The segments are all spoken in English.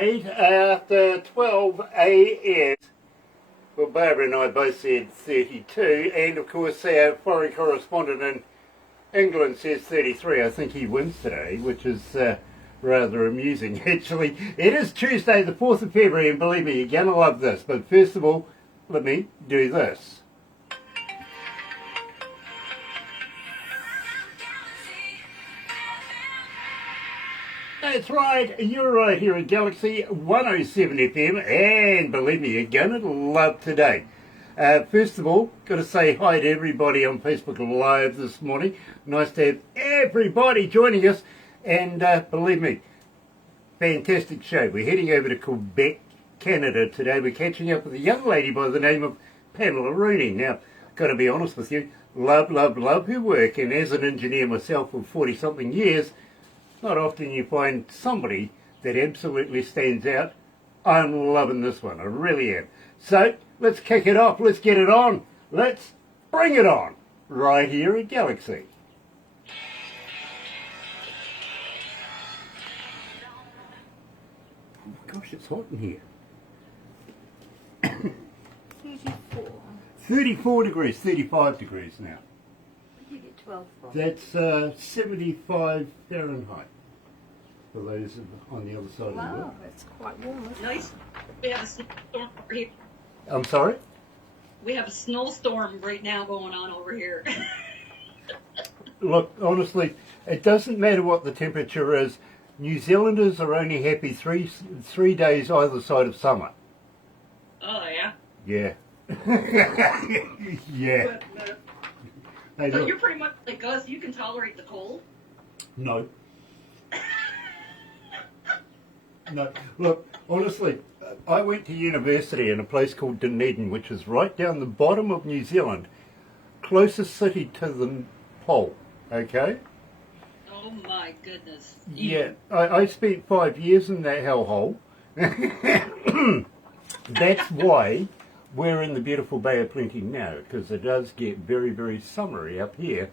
After 12 a.m. Well, Barbara and I both said 32, and of course our foreign correspondent in England says 33. I think he wins today, which is rather amusing actually. It is Tuesday the 4th of February, and believe me, you're going to love this. But first of all, let me do this. That's right, you're right here at Galaxy 107 FM, and believe me, you're going to love today. First of all, got to say hi to everybody on Facebook Live this morning. Nice to have everybody joining us, and believe me, fantastic show. We're heading over to Quebec, Canada today. We're catching up with a young lady by the name of Pamela Rooney. Now, got to be honest with you, love her work, and as an engineer myself for 40-something years, not often you find somebody that absolutely stands out. I'm loving this one, I really am. So, let's kick it off, let's get it on, let's bring it on, right here at Galaxy. Oh my gosh, it's hot in here. 34. 34 degrees, 35 degrees now. Where did you get 12 from? That's 75 Fahrenheit. For those on the other side of the world. Wow, that's quite warm, isn't it? Nice. We have a snowstorm over here. I'm sorry? We have a snowstorm right now going on over here. Look, honestly, it doesn't matter what the temperature is. New Zealanders are only happy three days either side of summer. Oh, yeah? Yeah. Yeah. Hey, So look, you're pretty much like us. You can tolerate the cold? no. No, look, honestly, I went to university in a place called Dunedin, which is right down the bottom of New Zealand, closest city to the pole, okay? Oh, my goodness. Yeah, I spent 5 years in that hellhole. That's why we're in the beautiful Bay of Plenty now, because it does get very, very summery up here.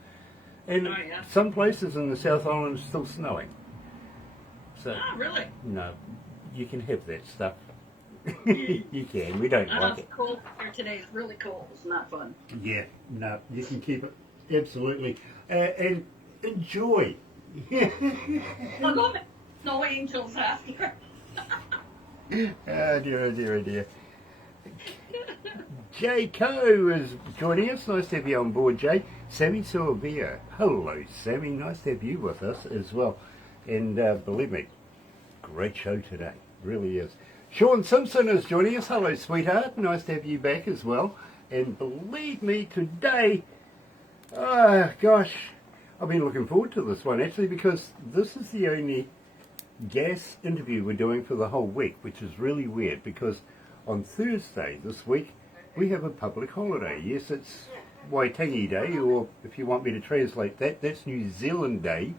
And Oh, yeah. some places in the South Island is still snowing. So, Ah, really? no, you can have that stuff. You can, we don't I know like it. it's cold here today. It's really cold. It's not fun. Yeah, no, you can keep it, absolutely. And enjoy. I'll go make snow angels after. Oh dear, oh dear, oh dear. Jay Coe is joining us. Nice to have you on board, Jay. Sammy Silvia. Hello, Sammy. Nice to have you with us as well. And believe me, great show today. Really is. Sean Simpson is joining us. Hello, sweetheart. Nice to have you back as well. And believe me, today, gosh, I've been looking forward to this one actually, because this is the only gas interview we're doing for the whole week, which is really weird because on Thursday this week we have a public holiday. Yes, it's Waitangi Day, or if you want me to translate that, that's New Zealand Day.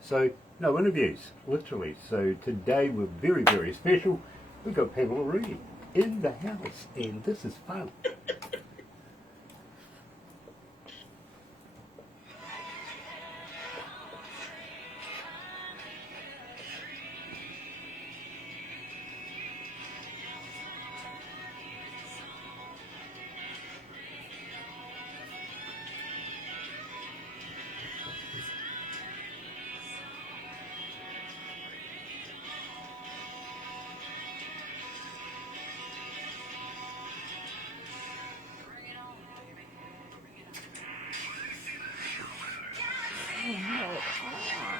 So no interviews, literally. So today we're very, very special. We've got Pamela Rooney in the house, and this is fun.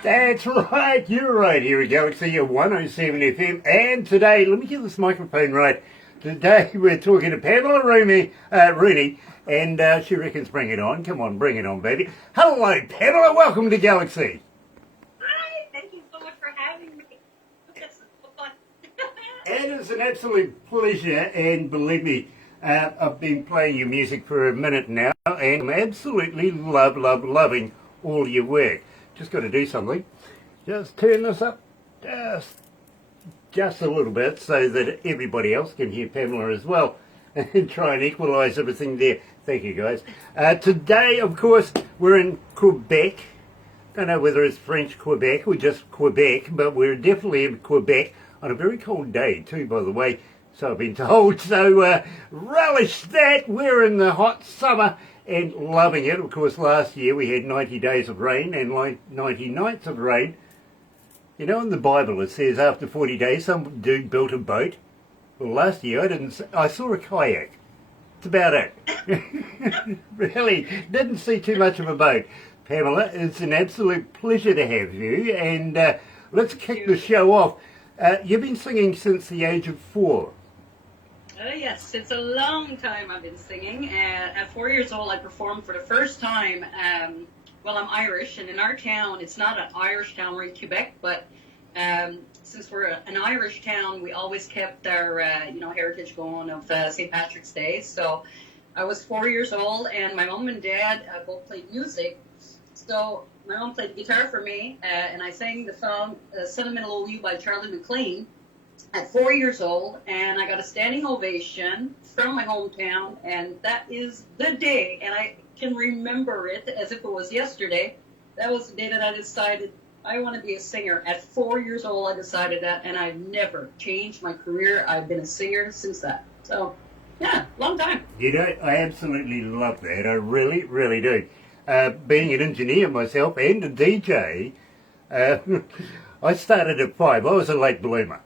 That's right, you're right here at Galaxy 107 FM, and today, let me get this microphone right, today we're talking to Pamela Rooney, and she reckons bring it on. Come on, bring it on, baby. Hello, Pamela, welcome to Galaxy. Hi, thank you so much for having me. This is so fun. It is an absolute pleasure, and believe me, I've been playing your music for a minute now, and I'm absolutely loving all your work. Just got to do something. Just turn this up just a little bit so that everybody else can hear Pamela as well, and try and equalise everything there. Thank you, guys. Today, of course, we're in Quebec. Don't know whether it's French Quebec or just Quebec, but we're definitely in Quebec on a very cold day too, by the way, so I've been told. So relish that. We're in the hot summer and loving it. Of course, last year we had 90 days of rain and like 90 nights of rain. You know, in the Bible it says after 40 days some dude built a boat. Well, last year I saw a kayak. That's about it. Really, didn't see too much of a boat. Pamela, it's an absolute pleasure to have you, and let's kick the show off. You've been singing since the age of 4. Yes, it's a long time I've been singing. At 4 years old, I performed for the first time. Well, I'm Irish, and in our town, it's not an Irish town, we're in Quebec, but since we're an Irish town, we always kept our, heritage going of St. Patrick's Day. So I was 4 years old, and my mom and dad both played music. So my mom played guitar for me, and I sang the song Sentimental O' You by Charlie McLean at 4 years old, and I got a standing ovation from my hometown, and that is the day, and I can remember it as if it was yesterday. That was the day that I decided I want to be a singer. At 4 years old, I decided that, and I've never changed my career. I've been a singer since that. So, yeah, long time. You know, I absolutely love that. I really, really do. Being an engineer myself and a DJ, I started at 5. I was a late bloomer.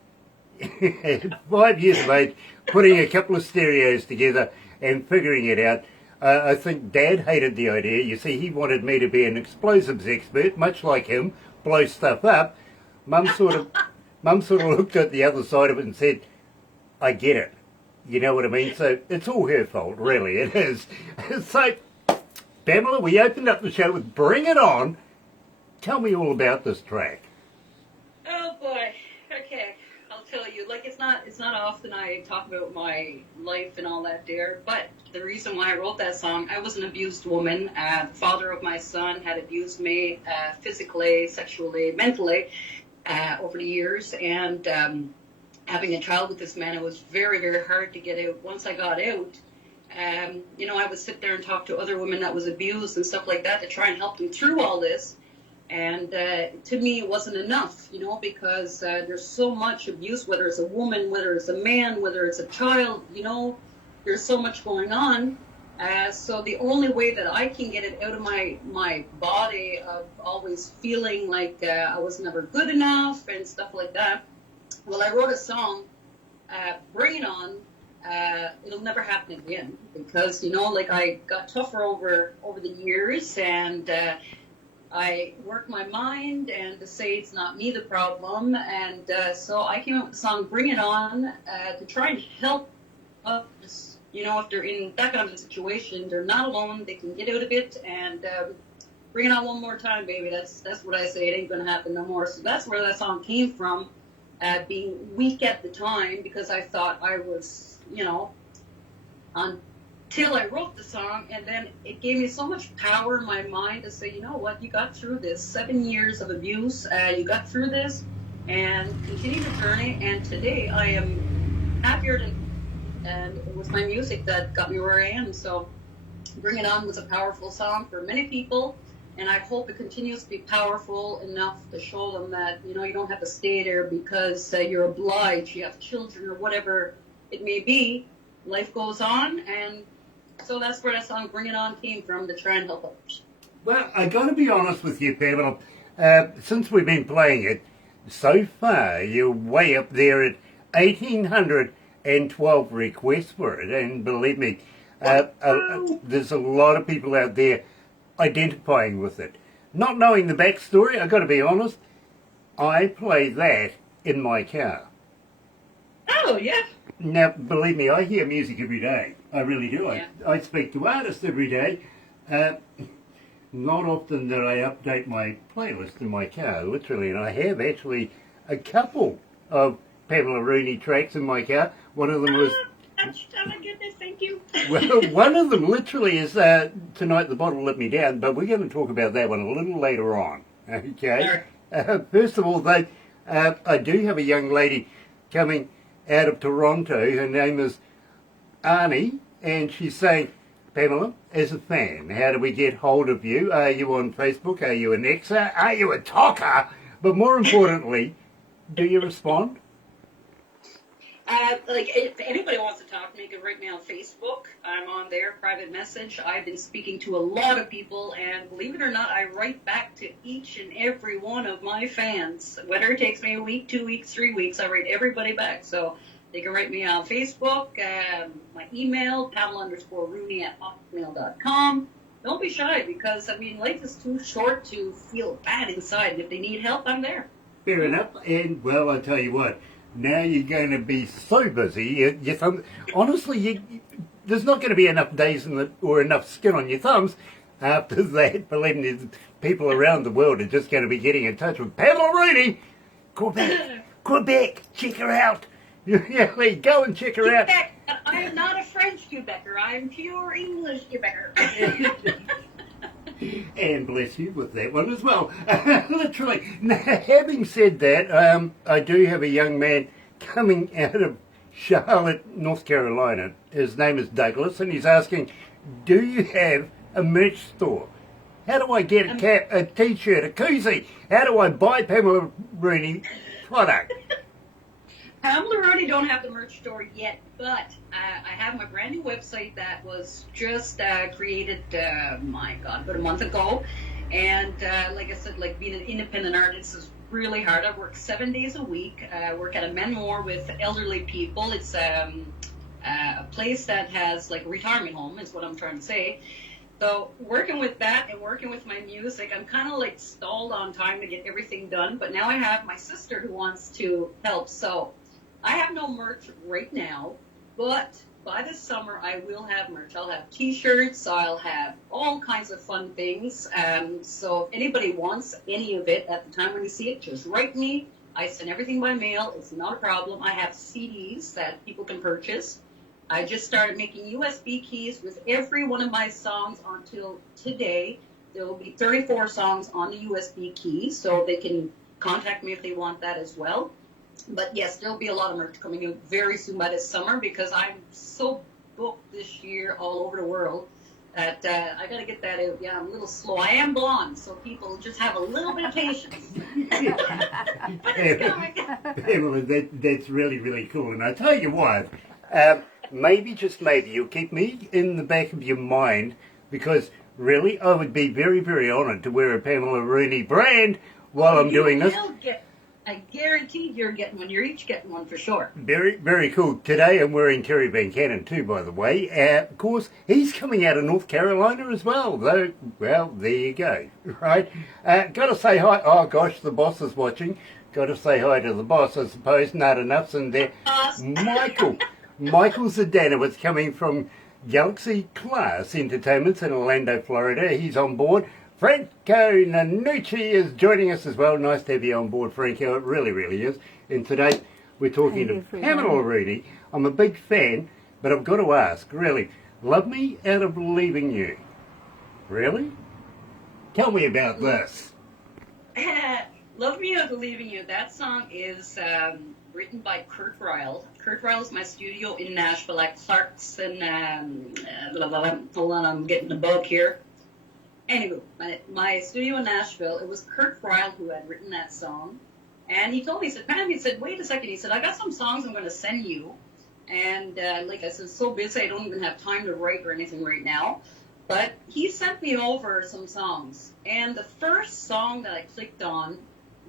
At 5 years of age, putting a couple of stereos together and figuring it out. I think Dad hated the idea. You see, he wanted me to be an explosives expert, much like him, blow stuff up. Mum sort of looked at the other side of it and said, I get it. You know what I mean? So it's all her fault, really. It is. So, Pamela, we opened up the show with Bring It On. Tell me all about this track. Oh boy. Okay, I'll tell you. Like it's not often I talk about my life and all that there, but the reason why I wrote that song, I was an abused woman. The father of my son had abused me physically, sexually, mentally over the years, and having a child with this man, it was very, very hard to get out. Once I got out, I would sit there and talk to other women that was abused and stuff like that to try and help them through all this. And to me, it wasn't enough, because there's so much abuse, whether it's a woman, whether it's a man, whether it's a child, there's so much going on. So the only way that I can get it out of my body of always feeling like I was never good enough and stuff like that, well, I wrote a song, Bring It On. It'll never happen again because, I got tougher over the years, and I worked my mind and to say it's not me the problem, and so I came up with the song Bring It On to try and help others. If they're in that kind of a situation, they're not alone, they can get out of it, and bring it on one more time, baby. That's what I say. It ain't gonna happen no more. So that's where that song came from, being weak at the time, because I thought I was, until I wrote the song, and then it gave me so much power in my mind to say, you know what, you got through this 7 years of abuse, you got through this, and continue the journey, and today I am happier and it was my music that got me where I am. So Bring It On was a powerful song for many people, and I hope it continues to be powerful enough to show them that, you don't have to stay there because you're obliged, you have children or whatever it may be. Life goes on, and so that's where that song Bring It On came from, to try and help others. Well, I got to be honest with you, Pamela. Since we've been playing it, so far you're way up there at 1,812 requests for it, and believe me, there's a lot of people out there identifying with it. Not knowing the backstory, I've got to be honest, I play that in my car. Oh, yeah. Now, believe me, I hear music every day. I really do. Yeah. I speak to artists every day. Not often that I update my playlist in my car, literally, and I have actually a couple of Pamela Rooney tracks in my car. One of them was... Oh my goodness, thank you. Well, one of them literally is Tonight the Bottle Let Me Down, but we're going to talk about that one a little later on. Okay? Sure. First of all, though, I do have a young lady coming out of Toronto. Her name is Arnie, and she's saying, Pamela, as a fan, how do we get hold of you? Are you on Facebook? Are you an Xer? Are you a talker? But more importantly, do you respond? Like, if anybody wants to talk to me, you can write me on Facebook. I'm on there, private message. I've been speaking to a lot of people, and believe it or not, I write back to each and every one of my fans. Whether it takes me a week, 2 weeks, 3 weeks, I write everybody back. So they can write me on Facebook, my email, Pamela_Rooney@hotmail.com. Don't be shy, because, I mean, life is too short to feel bad inside. And if they need help, I'm there. Fair enough. And, well, I tell you what, now you're going to be so busy. Honestly, there's not going to be enough days or enough skin on your thumbs after that. Believe me, people around the world are just going to be getting in touch with Pamela Rooney. Quebec, check her out. Yeah, go and check her out. Quebec. I am not a French Quebecer. I'm pure English Quebecer. And bless you with that one as well. Literally. Now, having said that, I do have a young man coming out of Charlotte, North Carolina. His name is Douglas, and he's asking, do you have a merch store? How do I get a cap, a t-shirt, a koozie? How do I buy Pamela Rooney product? Pamela Rooney don't have the merch store yet, but I have my brand new website that was just created, about a month ago. And like I said, like being an independent artist is really hard. I work 7 days a week. I work at a menor with elderly people. It's a place that has like a retirement home is what I'm trying to say. So working with that and working with my music, I'm kind of like stalled on time to get everything done. But now I have my sister who wants to help. So I have no merch right now, but by this summer I will have merch. I'll have t-shirts, I'll have all kinds of fun things. So if anybody wants any of it at the time when you see it, just write me. I send everything by mail. It's not a problem. I have CDs that people can purchase. I just started making USB keys with every one of my songs until today. There will be 34 songs on the USB key, so they can contact me if they want that as well. But yes, there'll be a lot of merch coming out very soon by this summer because I'm so booked this year all over the world that I got to get that out. Yeah, I'm a little slow. I am blonde, so people just have a little bit of patience. But it's coming. Pamela, that's really, really cool. And I tell you what, maybe, just maybe, you'll keep me in the back of your mind because really I would be very, very honoured to wear a Pamela Rooney brand while I'm doing this. I guarantee you're getting one. You're each getting one for sure. Very, very cool. Today I'm wearing Terry Van Cannon too, by the way. Of course, he's coming out of North Carolina as well. Though, well, there you go. Right? Got to say hi. Oh gosh, the boss is watching. Got to say hi to the boss, I suppose. Not enough's in there. Michael Zdanowitz coming from Galaxy Class Entertainments in Orlando, Florida. He's on board. Franco Nanucci is joining us as well. Nice to have you on board, Franco. It really, really is. And today we're talking to Pamela Rooney. I'm a big fan, but I've got to ask, really, love me out of leaving you? Really? Tell me about this. Love Me Out of Leaving You. That song is written by Kurt Ryle. Kurt Ryle is my studio in Nashville at Clarkson. Hold on, I'm getting the bug here. Anyway, my studio in Nashville, it was Kurt Ryle who had written that song. And he told me, he said, Pam, he said, wait a second. He said, I got some songs I'm going to send you. And like I said, so busy, I don't even have time to write or anything right now. But he sent me over some songs. And the first song that I clicked on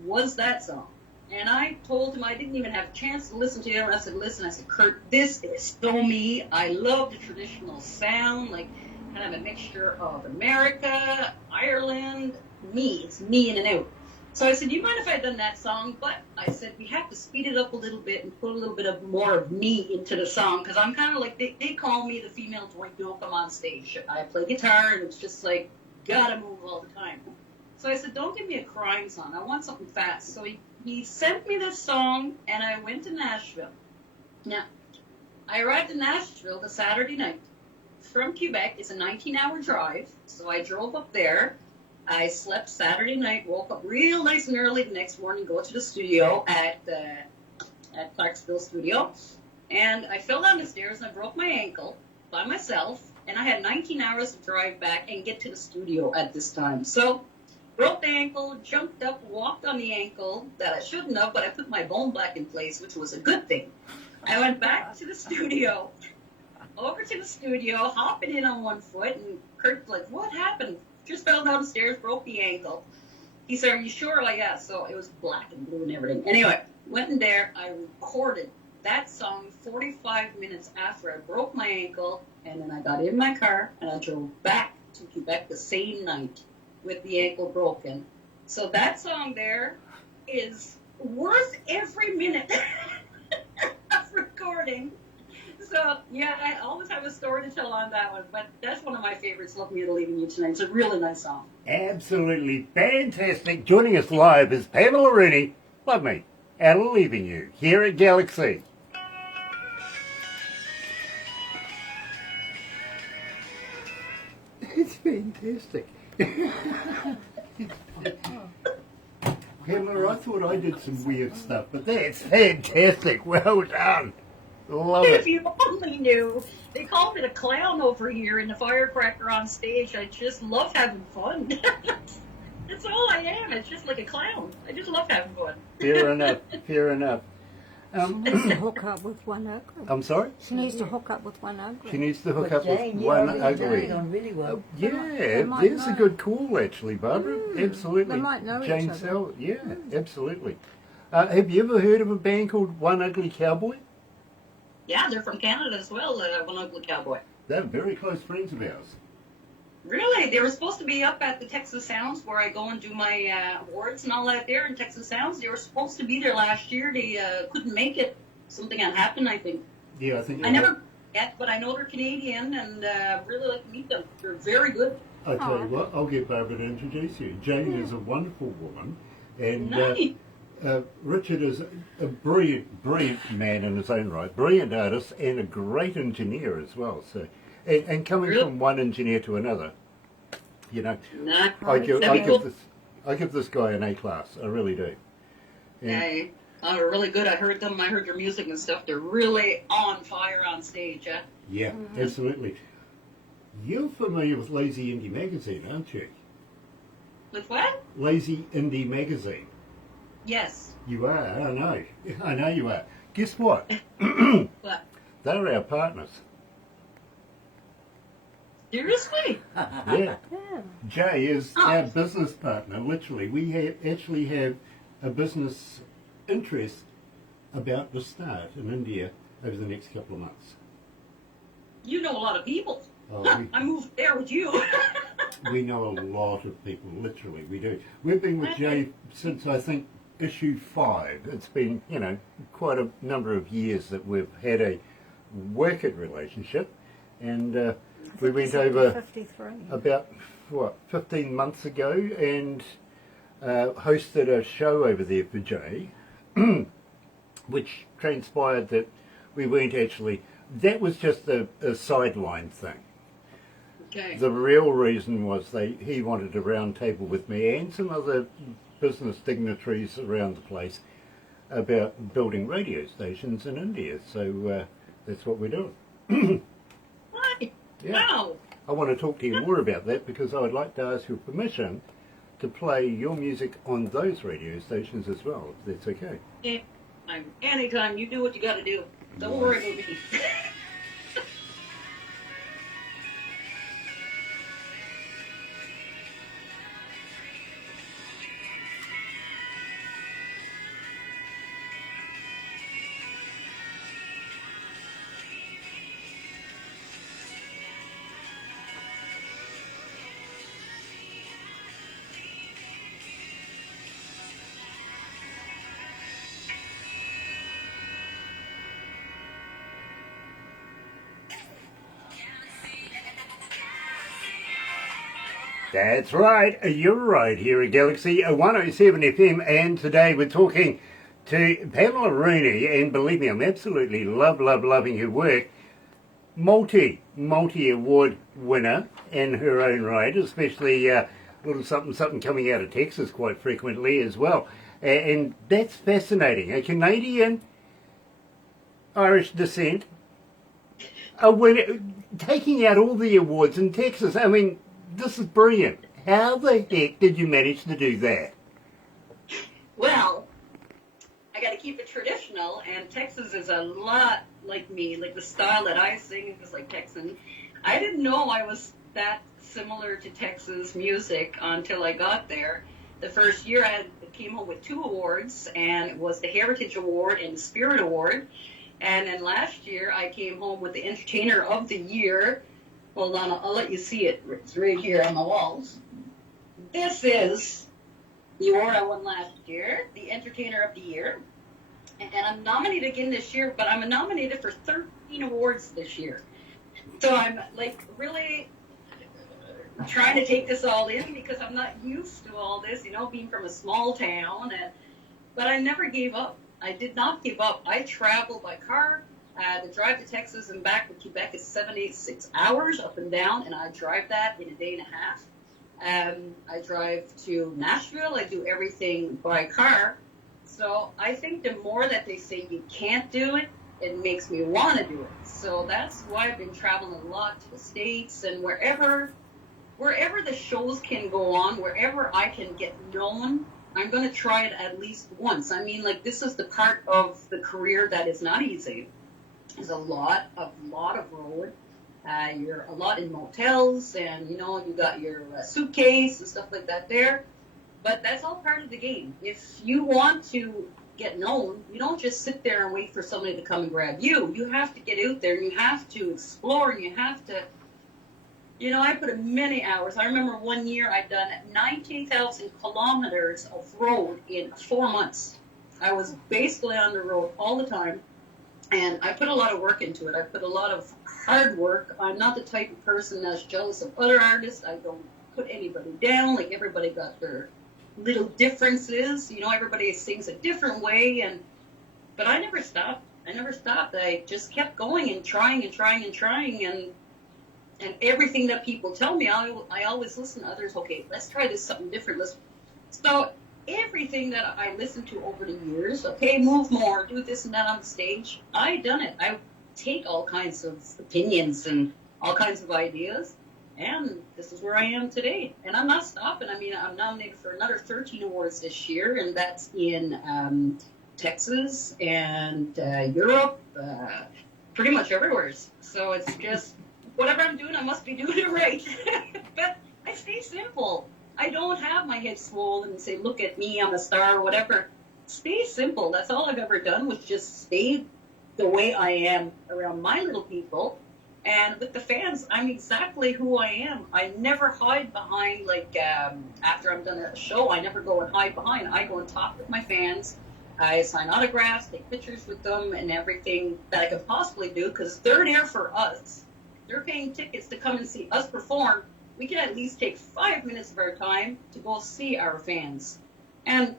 was that song. And I told him I didn't even have a chance to listen to it. I said, listen, I said, Kurt, this is so me. I love the traditional sound, like kind of a mixture of America, Ireland, me. It's me in and out. So I said, do you mind if I done that song? But I said, we have to speed it up a little bit and put a little bit of more of me into the song. Because I'm kind of like, they call me the female Dwight Yoakam on stage. I play guitar and it's just like, gotta move all the time. So I said, don't give me a crying song. I want something fast. So he sent me this song and I went to Nashville. Now, I arrived in Nashville the Saturday night. From Quebec, it's a 19-hour drive. So I drove up there. I slept Saturday night, woke up real nice and early the next morning, go to the studio at Clarksville Studio. And I fell down the stairs and I broke my ankle by myself. And I had 19 hours to drive back and get to the studio at this time. So, broke the ankle, jumped up, walked on the ankle that I shouldn't have, but I put my bone back in place, which was a good thing. I went back to the studio, over to the studio, hopping in on one foot, and Kurt's like, what happened? Just fell down the stairs, broke the ankle. He said, are you sure? Like, yeah. So it was black and blue and everything. Anyway, went in there, I recorded that song 45 minutes after I broke my ankle, and then I got in my car, and I drove back to Quebec the same night with the ankle broken. So that song there is worth every minute of recording. So, yeah, I always have a story to tell on that one, but that's one of my favorites, Love Me to Leaving You Tonight. It's a really nice song. Absolutely fantastic. Joining us live is Pamela Rooney, Love Me and Leaving You, here at Galaxy. It's fantastic. Pamela, I thought I did some weird stuff, but that's fantastic. Well done. Love If it. you only knew. They call me the clown over here in the firecracker on stage. I just love having fun. That's all I am. It's just like a clown. I just love having fun. Fair enough. Fair enough. She needs to hook up with one ugly. I'm sorry? She needs to hook up with one ugly. She needs to hook But up Jane, with you're one really ugly. getting on really well. Yeah, might there's a know. good call actually, Barbara. Absolutely. They might know each Jane other. Sell, yeah, absolutely. Have you ever heard of a band called One Ugly Cowboy? Yeah, they're from Canada as well, One Ugly Cowboy. They're very close friends of ours. Really? They were supposed to be up at the Texas Sounds where I go and do my awards and all that there in Texas Sounds. They were supposed to be there last year. They couldn't make it. Something had happened, I think. Yeah, I think. I never met, but I know they're Canadian and really like to meet them. They're very good. I tell you what, I'll get Barbara to introduce you. Jane is a wonderful woman, and Nice. Richard is a brilliant, brilliant man in his own right, brilliant artist, and a great engineer as well. So, and coming Really? from one engineer to another, you know, Nah, I give that'd be cool. I give this guy an A class. I really do. And Yeah, they're really good. I heard them. I heard their music and stuff. They're really on fire on stage. yeah, absolutely. You're familiar with Lazy Indie Magazine, aren't you? With what? Lazy Indie Magazine. Yes. You are, I know. I know you are. Guess what? What? They're our partners. Seriously? Yeah. Yeah. Jay is Oh. our business partner, literally. We actually have a business interest about to start in India over the next couple of months. You know a lot of people. Oh, I moved there with you. we know a lot of people, literally, we do. We've been with Jay since, I think, issue 5. It's been, you know, quite a number of years that we've had a working relationship, and we went It's up to over 53. about, 15 months ago, and hosted a show over there for Jay, which transpired that we weren't actually, that was just a sideline thing. Okay. The real reason was he wanted a round table with me and some other business dignitaries around the place about building radio stations in India. So that's what we're doing. What? Yeah. Wow. I want to talk to you more about that because I would like to ask your permission to play your music on those radio stations as well, if that's okay. Anytime. You do what you got to do. Don't worry about me. That's right, you're right, here at Galaxy 107 FM, and today we're talking to Pamela Rooney, and believe me, I'm absolutely loving her work. Multi-award winner in her own right, especially a little something coming out of Texas quite frequently as well. And that's fascinating. A Canadian, Irish descent, a winner, taking out all the awards in Texas. I mean, this is brilliant. How the heck did you manage to do that? Well, I got to keep it traditional, and Texas is a lot like me, like the style that I sing is like Texan. I didn't know I was that similar to Texas music until I got there. The first year I came home with 2 awards, and it was the Heritage Award and the Spirit Award. And then last year I came home with the Entertainer of the Year. Hold on, I'll let you see it. It's right here on the walls. This is the award I won last year, the Entertainer of the Year. And I'm nominated again this year, but I'm nominated for 13 awards this year. So I'm like really trying to take this all in because I'm not used to all this, being from a small town. But I never gave up. I did not give up. I travel by car. The drive to Texas and back to Quebec is 6 hours up and down, and I drive that in a day and a half. I drive to Nashville. I do everything by car. So I think the more that they say you can't do it, it makes me want to do it. So that's why I've been traveling a lot to the States and wherever the shows can go on, wherever I can get known, I'm going to try it at least once. I mean, like, this is the part of the career that is not easy. There's a lot of road. You're a lot in motels, and, you got your suitcase and stuff like that there. But that's all part of the game. If you want to get known, you don't just sit there and wait for somebody to come and grab you. You have to get out there, and you have to explore, and you have to, I put in many hours. I remember one year I'd done 19,000 kilometers of road in 4 months. I was basically on the road all the time, and I put a lot of work into it. I put a lot of hard work. I'm not the type of person that's jealous of other artists. I don't put anybody down. Like, everybody got their little differences. Everybody sings a different way, but I never stopped. I just kept going and trying and trying and trying, and everything that people tell me, I always listen to others. Okay, let's try this something different. So everything that I listened to over the years, okay, move more, do this and that on the stage, I done it. I take all kinds of opinions and all kinds of ideas, and this is where I am today. And I'm not stopping. I mean, I'm nominated for another 13 awards this year, and that's in Texas and Europe, pretty much everywhere. So it's just, whatever I'm doing, I must be doing it right. But I stay simple. I don't have my head swollen and say, look at me, I'm a star, or whatever. Stay simple. That's all I've ever done, was just stay the way I am around my little people. And with the fans, I'm exactly who I am. I never hide behind, like, after I'm done a show, I never go and hide behind. I go and talk with my fans. I sign autographs, take pictures with them, and everything that I could possibly do, because they're there for us. They're paying tickets to come and see us perform. We can at least take 5 minutes of our time to go see our fans. And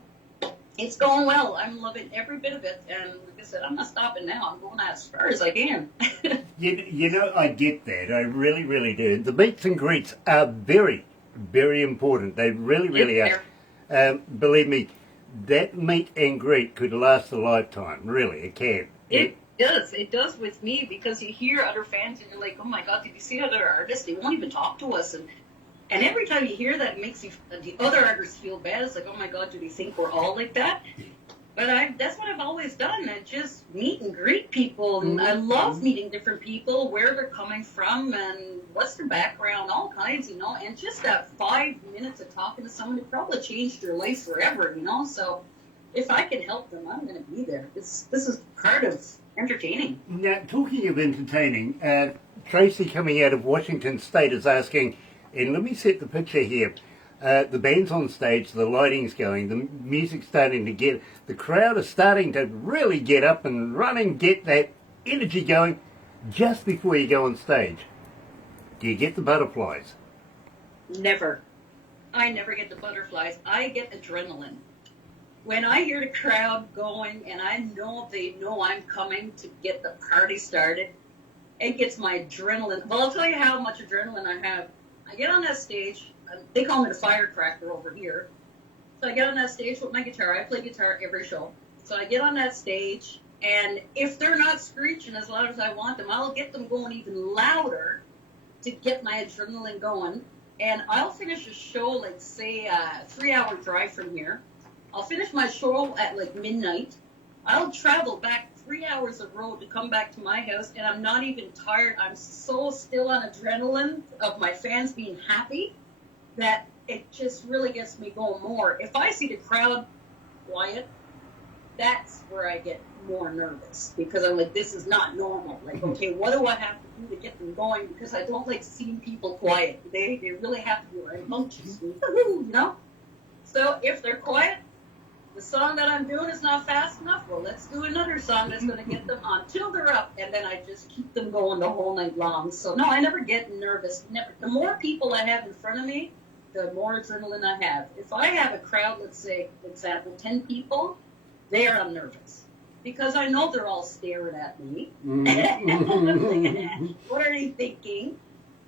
it's going well. I'm loving every bit of it. And like I said, I'm not stopping now. I'm going as far as I can. I get that. I really, really do. The meets and greets are very, very important. They really, really are. Believe me, that meet and greet could last a lifetime. Really, it can. It does. It does with me, because you hear other fans and you're like, oh my God, did you see other artists? They won't even talk to us. And every time you hear that, it makes the other artists feel bad. It's like, oh my God, do they think we're all like that? But that's what I've always done. I just meet and greet people. And I love meeting different people, where they're coming from and what's their background, all kinds, And just that 5 minutes of talking to someone, it probably changed their life forever, So if I can help them, I'm going to be there. This is part of entertaining. Now, talking of entertaining, Tracy coming out of Washington State is asking, and let me set the picture here. The band's on stage, the lighting's going, the music's starting to get, the crowd is starting to really get up and run and get that energy going just before you go on stage. Do you get the butterflies? Never. I never get the butterflies. I get adrenaline. When I hear the crowd going and I know they know I'm coming to get the party started, it gets my adrenaline. Well, I'll tell you how much adrenaline I have. I get on that stage. They call me the firecracker over here. So I get on that stage with my guitar. I play guitar every show. So I get on that stage, and if they're not screeching as loud as I want them, I'll get them going even louder to get my adrenaline going. And I'll finish a show, like, say, a 3-hour drive from here. I'll finish my show at, like, midnight. I'll travel back 3 hours of road to come back to my house, and I'm not even tired. I'm so still on adrenaline of my fans being happy that it just really gets me going more. If I see the crowd quiet, that's where I get more nervous because I'm like, this is not normal. Like, okay, what do I have to do to get them going? Because I don't like seeing people quiet. They really have to be rambunctious, you know? So if they're quiet, the song that I'm doing is not fast enough. Well, let's do another song that's going to get them until they're up, and then I just keep them going the whole night long. So no, I never get nervous. Never. The more people I have in front of me, the more adrenaline I have. If I have a crowd, let's say, for example, 10 people, there I'm nervous because I know they're all staring at me. I'm thinking, what are they thinking?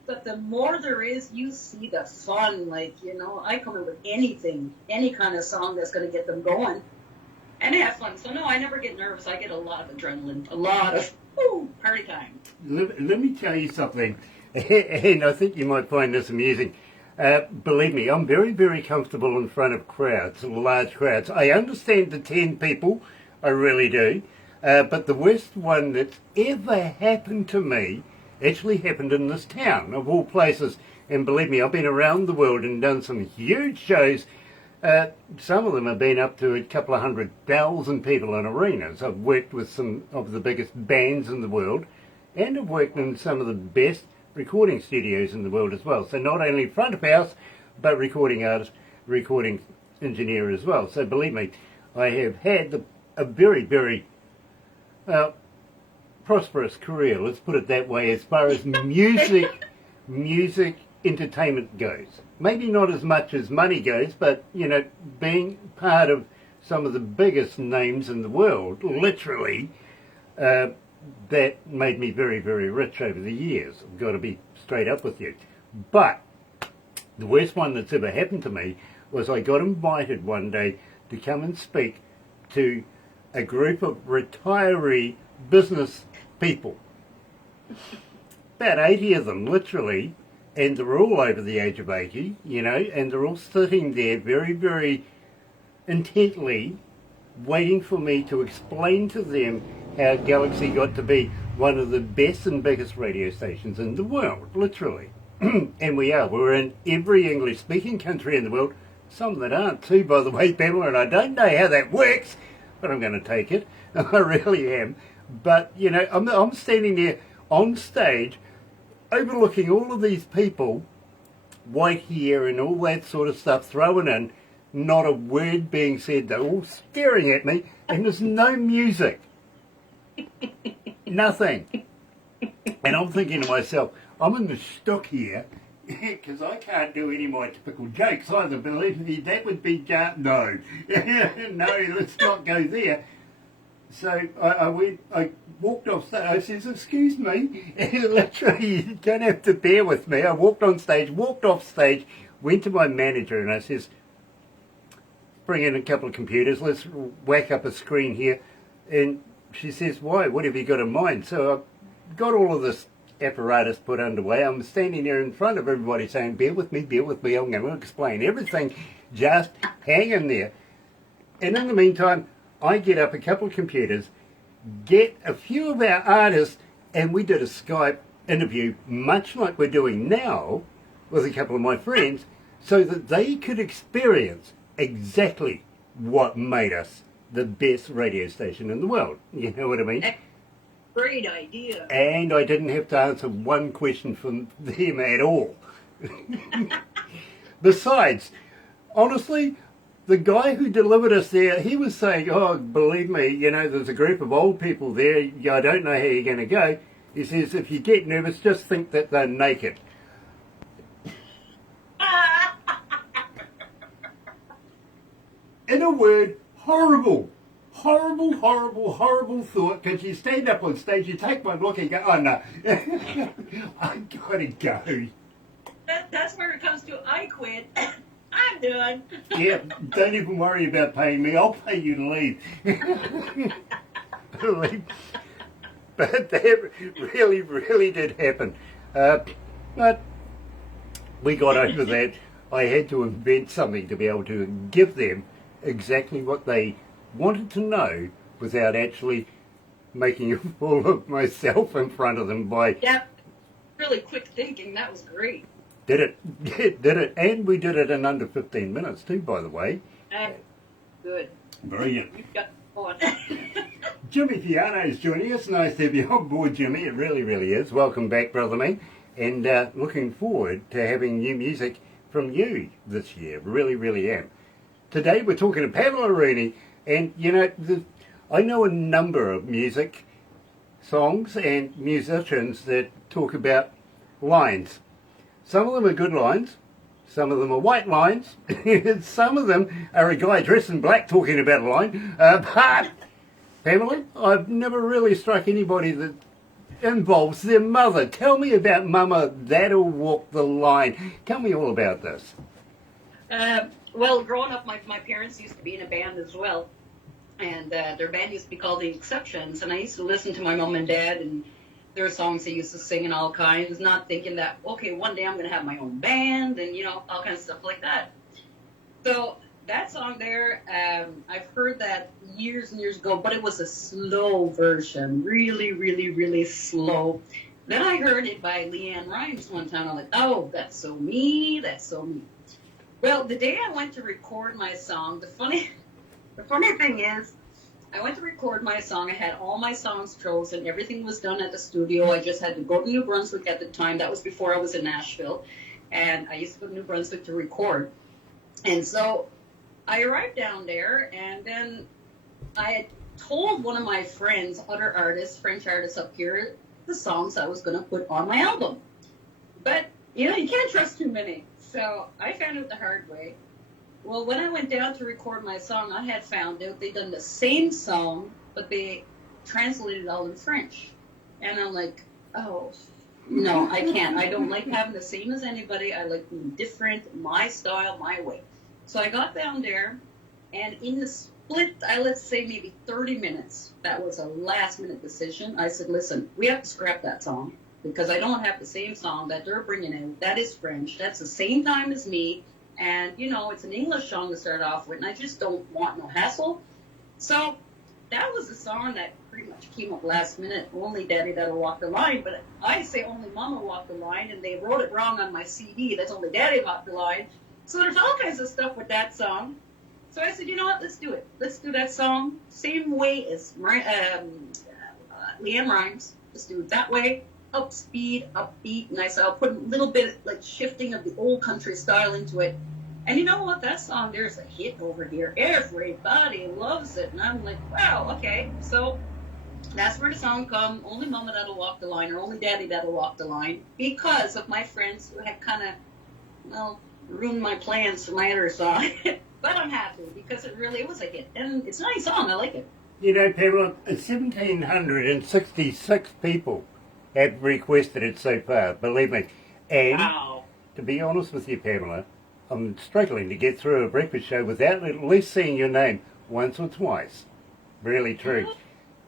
But the more there is, you see the fun. Like, you know, I come up with anything, any kind of song that's going to get them going. And have fun. So, no, I never get nervous. I get a lot of adrenaline. A lot of, party time. Let me tell you something. And I think you might find this amusing. Believe me, I'm very, very comfortable in front of crowds, large crowds. I understand the 10 people. I really do. But the worst one that's ever happened to me actually happened in this town, of all places. And believe me, I've been around the world and done some huge shows. Some of them have been up to a couple of 100,000 people in arenas. I've worked with some of the biggest bands in the world, and I've worked in some of the best recording studios in the world as well. So not only front of house, but recording artist, recording engineer as well. So believe me, I have had a very, very prosperous career, let's put it that way, as far as music entertainment goes. Maybe not as much as money goes, but, you know, being part of some of the biggest names in the world, literally, that made me very, very rich over the years. I've got to be straight up with you. But the worst one that's ever happened to me was I got invited one day to come and speak to a group of retiree business people. About 80 of them, literally, and they're all over the age of 80, you know, and they're all sitting there very, very intently waiting for me to explain to them how Galaxy got to be one of the best and biggest radio stations in the world, literally. And we are. We're in every English-speaking country in the world, some that aren't too, by the way, Pamela, and I don't know how that works, but I'm going to take it. I really am. But, you know, I'm standing there on stage overlooking all of these people, white hair and all that sort of stuff thrown in, not a word being said. They're all staring at me, and there's no music. Nothing. And I'm thinking to myself, I'm in the stock here, because I can't do any of my typical jokes either. Believe me, that would be no. No, let's not go there. So I walked off stage. I says, excuse me. Literally, you don't have to bear with me. I walked on stage, walked off stage, went to my manager, and I says, bring in a couple of computers, let's whack up a screen here. And she says, why? What have you got in mind? So I got all of this apparatus put underway. I'm standing there in front of everybody saying, bear with me, I'm going to explain everything. Just hang in there. And in the meantime, I get up a couple of computers, get a few of our artists, and we did a Skype interview, much like we're doing now, with a couple of my friends, so that they could experience exactly what made us the best radio station in the world. You know what I mean? Great idea. And I didn't have to answer one question from them at all. Besides, honestly, the guy who delivered us there, he was saying, oh, believe me, you know, there's a group of old people there. I don't know how you're going to go. He says, if you get nervous, just think that they're naked. In a word, horrible. Horrible, horrible, horrible thought, because you stand up on stage, you take one look and go, oh no, I gotta go. That's where it comes to, I quit. I'm done. Yeah, don't even worry about paying me, I'll pay you to leave. But that really, really did happen. But we got over that. I had to invent something to be able to give them exactly what they wanted to know without actually making a fool of myself in front of them by... Yeah, really quick thinking. That was great. Did it, and we did it in under 15 minutes too, by the way. Good. Brilliant. You've got on. Jimmy Fiano is joining us. Nice to have you on board, Jimmy. It really, really is. Welcome back, brother man. And looking forward to having new music from you this year. Really, really am. Today we're talking to Pamela Rooney, and you know, I know a number of music songs and musicians that talk about lines. Some of them are good lines, some of them are white lines, some of them are a guy dressed in black talking about a line. But Pamela, I've never really struck anybody that involves their mother. Tell me about Mama That'll Walk the Line. Tell me all about this. Well, growing up, my parents used to be in a band as well. And their band used to be called The Exceptions. And I used to listen to my mom and dad, and there were songs they used to sing and all kinds, not thinking that, okay, one day I'm going to have my own band and, you know, all kinds of stuff like that. So that song there, I've heard that years and years ago, but it was a slow version, really, really, really slow. Then I heard it by Leanne Rimes one time. I'm like, oh, that's so me, that's so me. Well, the day I went to record my song, the funny thing is, I went to record my song. I had all my songs chosen. Everything was done at the studio. I just had to go to New Brunswick at the time. That was before I was in Nashville. And I used to go to New Brunswick to record. And so I arrived down there, and then I had told one of my friends, other artists, French artists up here, the songs I was going to put on my album. But, you know, you can't trust too many. So I found it the hard way. Well, when I went down to record my song, I had found out they'd done the same song, but they translated it all in French. And I'm like, oh, no, I can't. I don't like having the same as anybody. I like being different, my style, my way. So I got down there, and in the split, let's say maybe 30 minutes, that was a last-minute decision. I said, listen, we have to scrap that song, because I don't have the same song that they're bringing in. That is French. That's the same time as me. And, you know, it's an English song to start off with, and I just don't want no hassle. So that was the song that pretty much came up last minute, Only Daddy That'll Walk the Line. But I say Only Mama Walk the Line, and they wrote it wrong on my CD. That's Only Daddy Walk the Line. So there's all kinds of stuff with that song. So I said, you know what, let's do it. Let's do that song same way as Leanne Rimes. Let's do it that way. Up speed, upbeat, and I said I'll put a little bit like shifting of the old country style into it. And you know what? That song there's a hit over here. Everybody loves it. And I'm like, wow, okay. So that's where the song come, Only Mama That'll Walk the Line, or Only Daddy That'll Walk the Line, because of my friends who had kind of, well, ruined my plans for my other song. But I'm happy because it was a hit. And it's a nice song. I like it. You know, Pamela, 1,766 people have requested it so far, believe me. And Wow. to be honest with you, Pamela, I'm struggling to get through a breakfast show without at least seeing your name once or twice. Really true.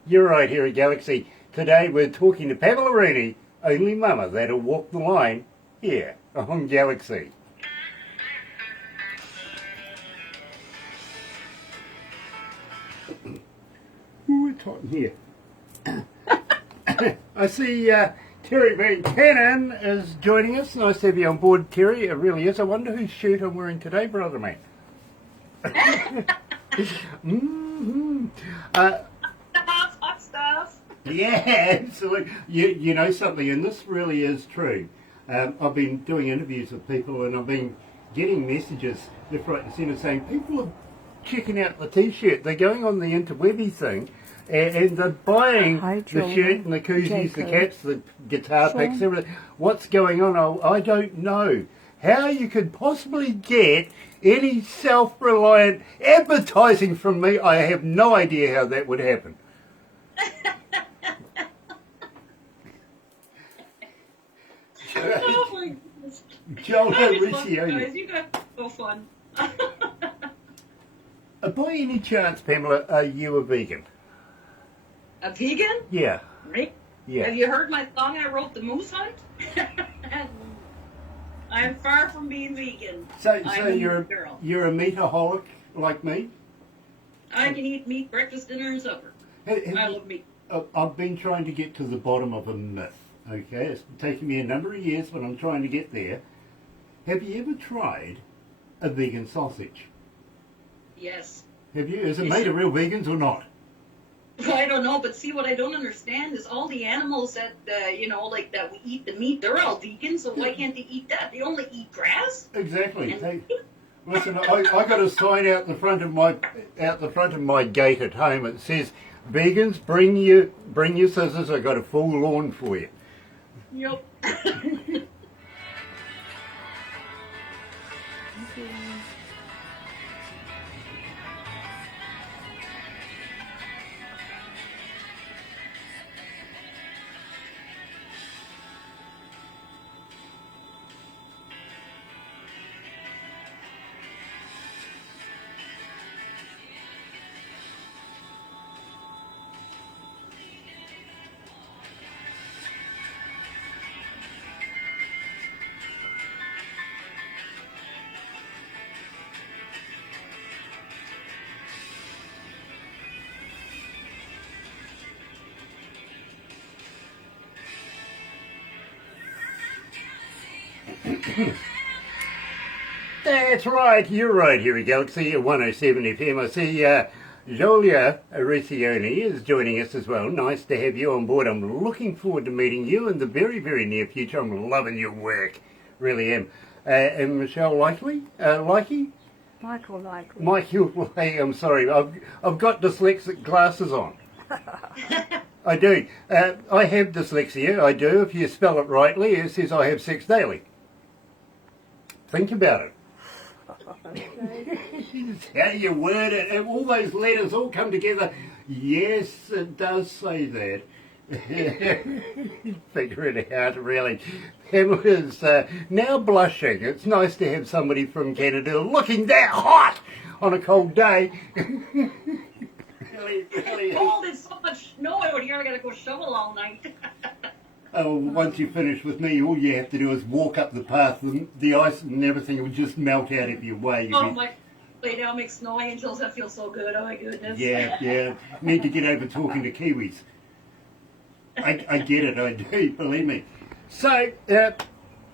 You're right here at Galaxy. Today we're talking to Pamela Rooney, Only Mama That'll Walk the Line, here on Galaxy. Ooh, it's hot in here. I see Terry Van Cannon is joining us. Nice to have you on board, Terry. It really is. I wonder whose shirt I'm wearing today, brother mate. Mm-hmm. Hot stuff. Yeah, absolutely. You know something, and this really is true. I've been doing interviews with people, and I've been getting messages left, right, and centre saying people are checking out the T-shirt. They're going on the interwebby thing. And they're buying the shirt and the koozies, the caps, the guitar picks, everything. What's going on? I don't know. How you could possibly get any self-reliant advertising from me, I have no idea how that would happen. Oh my goodness. Joel Guys, Riccione. you guys are so fun. By any chance, Pamela, are you a vegan? A vegan? Yeah. Right? Yeah. Have you heard my song I wrote, The Moose Hunt? I'm far from being vegan. So I'm a you're girl. you're a meataholic like me? I can eat meat breakfast, dinner, and supper. I love meat. I've been trying to get to the bottom of a myth, okay? It's taken me a number of years, but I'm trying to get there. Have you ever tried a vegan sausage? Yes. Have you? Is it Yes. made of real vegans or not? I don't know, but see, what I don't understand is all the animals that, like that we eat the meat, they're all vegan, so why can't they eat that? They only eat grass? Exactly. And- Hey, listen, I got a sign out the front of my gate at home. It says, "Vegans, bring your scissors. I got a full lawn for you." Yep. That's right, you're right here at Galaxy 107 FM. I see Jolia Aricioni is joining us as well. Nice to have you on board. I'm looking forward to meeting you in the very, very near future. I'm loving your work, really am. And Michelle Likely? Michael Likely. Michael, hey, I'm sorry, I've got dyslexic glasses on. I do. I have dyslexia, I do. If you spell it rightly, it says I have sex daily. Think about it. It's how you word it, and all those letters all come together. Yes, it does say that. Figure it out, really. Pamela's now blushing. It's nice to have somebody from Canada looking that hot on a cold day. really. Oh, there's so much snow out here, I gotta go shovel all night. Oh, once you finish with me, all you have to do is walk up the path, and the ice and everything will just melt out of your way. Oh my, lay down, make snow angels, that feels so good, oh my goodness. Yeah. Need to get over talking to Kiwis. I get it, I do, believe me. So,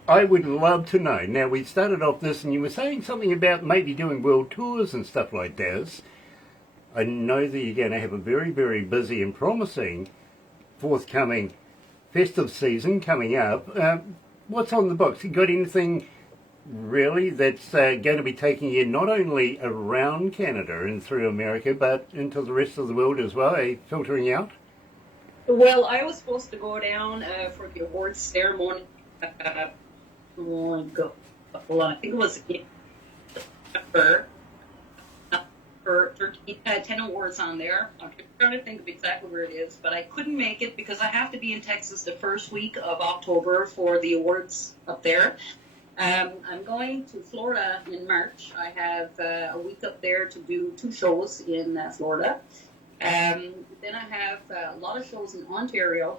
I would love to know. Now, we started off this, and you were saying something about maybe doing world tours and stuff like this. I know that you're going to have a very, very busy and promising forthcoming festive season coming up. What's on the books? You got anything really that's going to be taking you not only around Canada and through America, but into the rest of the world as well? Are you filtering out? Well, I was supposed to go down for the awards ceremony. I think it was in September. For 10 awards on there. I'm trying to think of exactly where it is, but I couldn't make it because I have to be in Texas the first week of October for the awards up there. I'm going to Florida in March. I have a week up there to do 2 shows in Florida. Then I have a lot of shows in Ontario,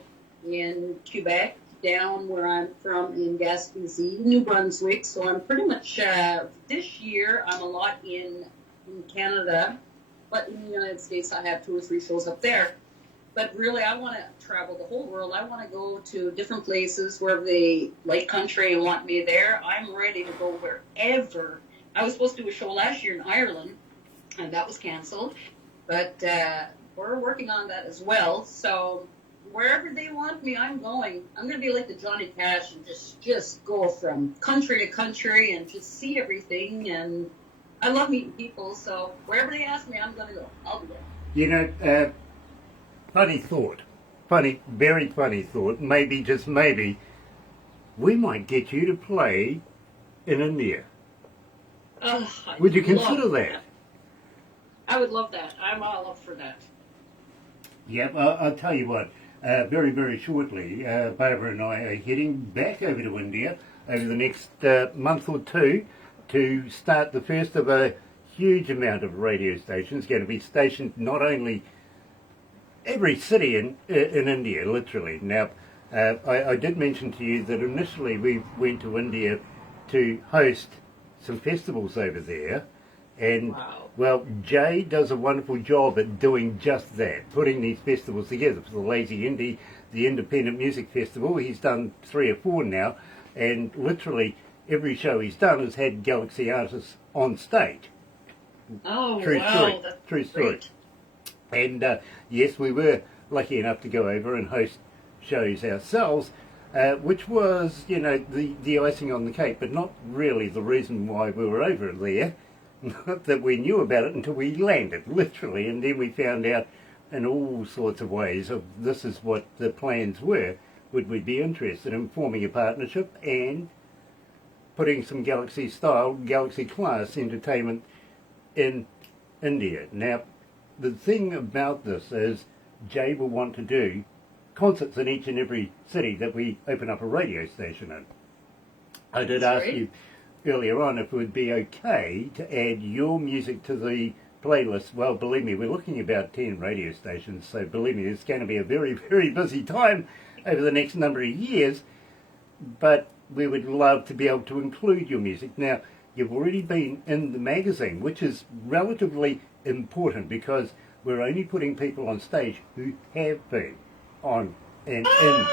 in Quebec, down where I'm from in Gaspésie, New Brunswick. So I'm pretty much, this year, I'm a lot in Canada, but in the United States I have 2 or 3 shows up there. But really I want to travel the whole world. I want to go to different places where they like country and want me there. I'm ready to go wherever. I was supposed to do a show last year in Ireland, and that was canceled. But we're working on that as well. So wherever they want me, I'm going. I'm going to be like the Johnny Cash and just go from country to country and just see everything. And I love meeting people, so wherever they ask me, I'm going to go. I'll be there. You know, funny thought. Very funny thought. Maybe, just maybe, we might get you to play in India. Oh, Would you consider that? I would love that. I'm all up for that. Yep, I'll tell you what. Very, very shortly, Barbara and I are heading back over to India over the next month or 2 to start the first of a huge amount of radio stations. Going to be stationed not only every city in India, literally. Now, I did mention to you that initially we went to India to host some festivals over there, And, Wow. well, Jay does a wonderful job at doing just that, putting these festivals together. For the Lazy Indie, the Independent Music Festival, he's done 3 or 4 now, and literally every show he's done has had Galaxy artists on stage. Oh, True wow. story. That's True story. great. And yes, we were lucky enough to go over and host shows ourselves, which was, you know, the icing on the cake, but not really the reason why we were over there. Not that we knew about it until we landed, literally, and then we found out in all sorts of ways of this is what the plans were. Would we be interested in forming a partnership and putting some Galaxy style, Galaxy class entertainment in India? Now, the thing about this is Jay will want to do concerts in each and every city that we open up a radio station in. I did That's ask great. you earlier on if it would be okay to add your music to the playlist. Well, believe me, we're looking at about 10 radio stations, so believe me, it's going to be a very, very busy time over the next number of years, but we would love to be able to include your music. Now, you've already been in the magazine, which is relatively important because we're only putting people on stage who have been on and in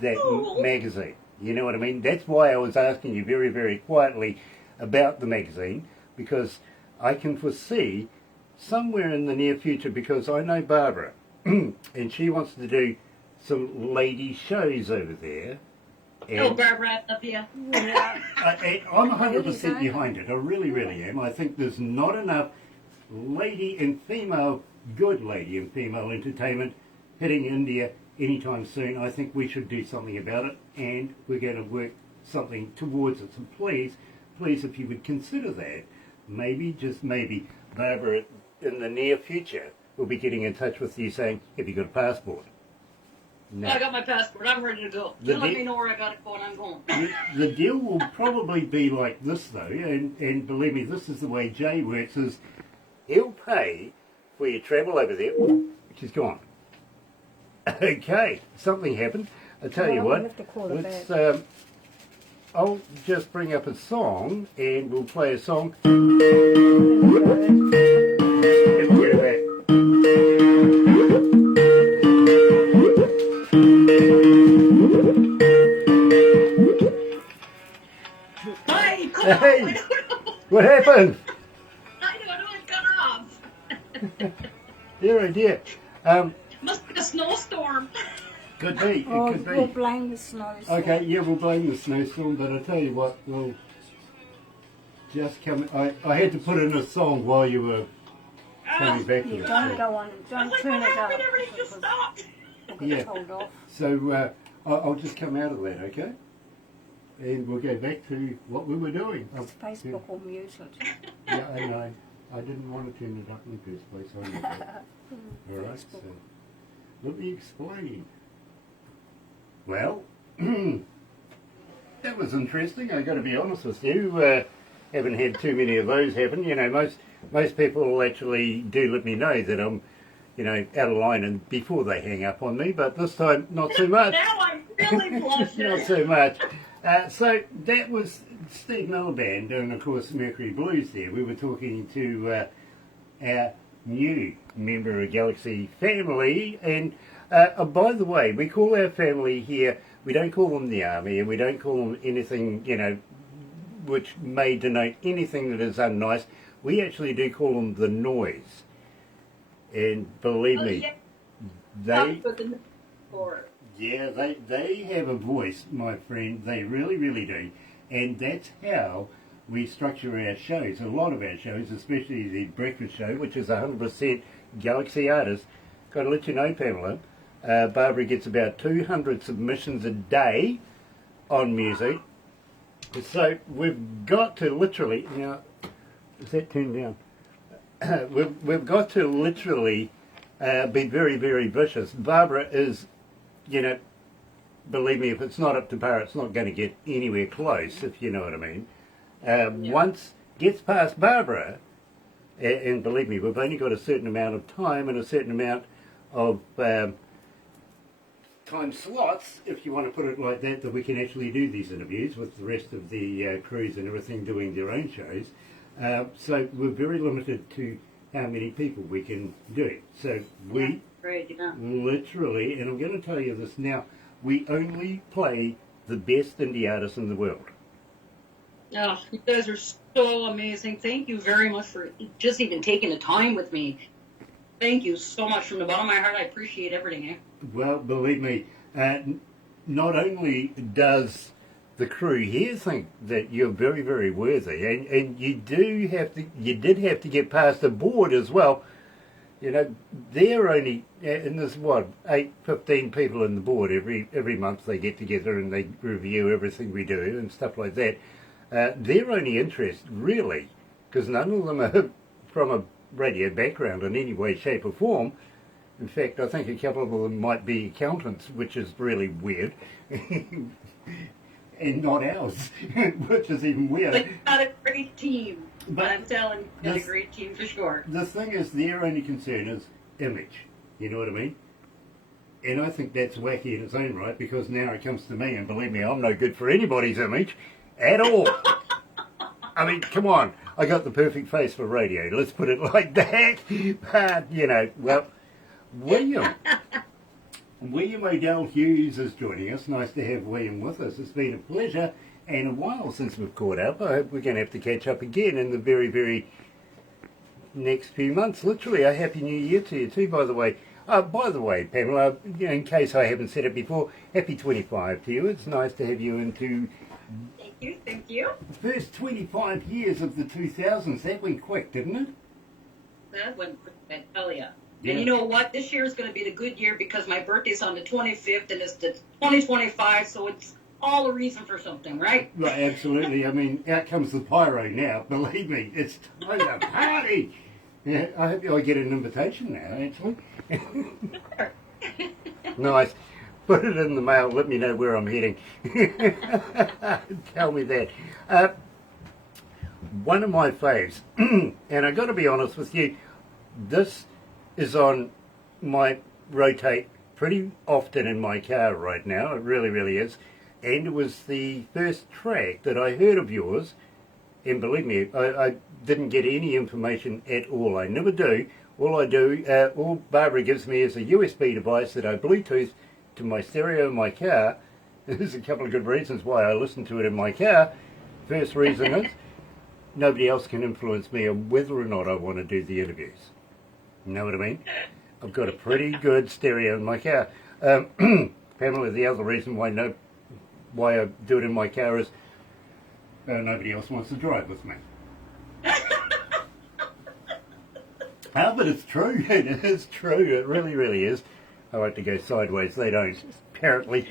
that magazine. You know what I mean? That's why I was asking you very, very quietly about the magazine, because I can foresee somewhere in the near future, because I know Barbara, and she wants to do some lady shows over there. And Oh, Barbara, I love you. Yeah. I'm 100% behind it. I really, really am. I think there's not enough lady and female, good lady and female entertainment hitting India anytime soon. I think we should do something about it, and we're going to work something towards it. So please, if you would consider that, maybe, just maybe, Barbara, in the near future, will be getting in touch with you saying, have you got a passport? No. I got my passport. I'm ready to go. The You let di- me know where I got to go and I'm going. The deal will probably be like this, though, and believe me, this is the way Jay works, is he'll pay for your travel over there, which is gone. Okay, something happened. I tell you Well, what, we'll have to call it let's, I'll just bring up a song, and we'll play a song. Good. Get rid of that. Hi, Hey. I don't know. What happened? I don't know. It got off. Dear, oh dear. Must be a snowstorm. Could be, Oh, it could we'll be. blame the snow. Okay, yeah, we'll blame the snowstorm, but I tell you what, we'll just come. I had to put in a song while you were coming back to You it. don't So, go on, I was don't like, turn what it up. happened? Everything just stopped. yeah. Hold off. So I'll just come out of that, okay? And we'll go back to what we were doing. It's Facebook will mute it. Yeah, I know. I didn't want to turn it up in the first place. I know that. All right, so let me explain. Well, that was interesting. I got to be honest with you. Haven't had too many of those happen. You know, most people will actually do let me know that I'm, you know, out of line and before they hang up on me. But this time, not so much. Now I'm really blushing. Not so much. So that was Steve Miliband and of course Mercury Blues there. We were talking to our new member of Galaxy family, and by the way, we call our family here, we don't call them the army, and we don't call them anything, you know, which may denote anything that is unnice. We actually do call them the noise. And believe me, Yeah. they... With the for Yeah, they have a voice, my friend. They really, really do. And that's how we structure our shows. A lot of our shows, especially the breakfast show, which is 100% Galaxy artists. Got to let you know, Pamela, Barbara gets about 200 submissions a day on music. So we've got to literally, now, is that turned down? We've got to literally be very, very vicious. Barbara is, you know, believe me, if it's not up to par, it's not going to get anywhere close, if you know what I mean. Once gets past Barbara, and believe me, we've only got a certain amount of time and a certain amount of time slots, if you want to put it like that we can actually do these interviews with the rest of the crews and everything doing their own shows. So we're very limited to how many people we can do. So we Right, yeah. literally, and I'm going to tell you this now, we only play the best indie artists in the world. Oh, you guys are so amazing. Thank you very much for just even taking the time with me. Thank you so much from the bottom of my heart. I appreciate everything. Well, believe me, not only does the crew here think that you're very, very worthy, and you did have to get past the board as well. You know, they're only, and there's 15 people in the board. Every month they get together and they review everything we do and stuff like that. Their only interest, really, because none of them are from a radio background in any way, shape or form. In fact, I think a couple of them might be accountants, which is really weird. And not ours, which is even weird. But you've got a great team. But I'm telling you, you've got a great team for sure. The thing is, their only concern is image. You know what I mean? And I think that's wacky in its own right, because now it comes to me, and believe me, I'm no good for anybody's image at all. I mean, come on. I got the perfect face for radio. Let's put it like that. But, you know, well, William Odell Hughes is joining us. Nice to have William with us. It's been a pleasure and a while since we've caught up. I hope we're going to have to catch up again in the very, very next few months. Literally, a Happy New Year to you too, by the way. By the way, Pamela, you know, in case I haven't said it before, happy 25 to you. It's nice to have you into Thank you. the first 25 years of the 2000s. That went quick, didn't it? That went quick, I tell ya. Yeah. And you know what? This year is going to be the good year because my birthday's on the 25th and it's the 2025, so it's all a reason for something, right? Right, absolutely. I mean, out comes the pyro now. Believe me, it's time to party. Yeah, I hope I get an invitation now, actually. Nice. Put it in the mail. Let me know where I'm heading. Tell me that. One of my faves, and I got to be honest with you, this is on my rotate pretty often in my car right now. It really, really is. And it was the first track that I heard of yours. And believe me, I didn't get any information at all. I never do. All Barbara gives me is a USB device that I Bluetooth to my stereo in my car. There's a couple of good reasons why I listen to it in my car. First reason is nobody else can influence me on whether or not I want to do the interviews. You know what I mean? I've got a pretty good stereo in my car. Pamela, the other reason why I do it in my car is nobody else wants to drive with me. But it's true. It is true. It really, really is. I like to go sideways. They don't, apparently.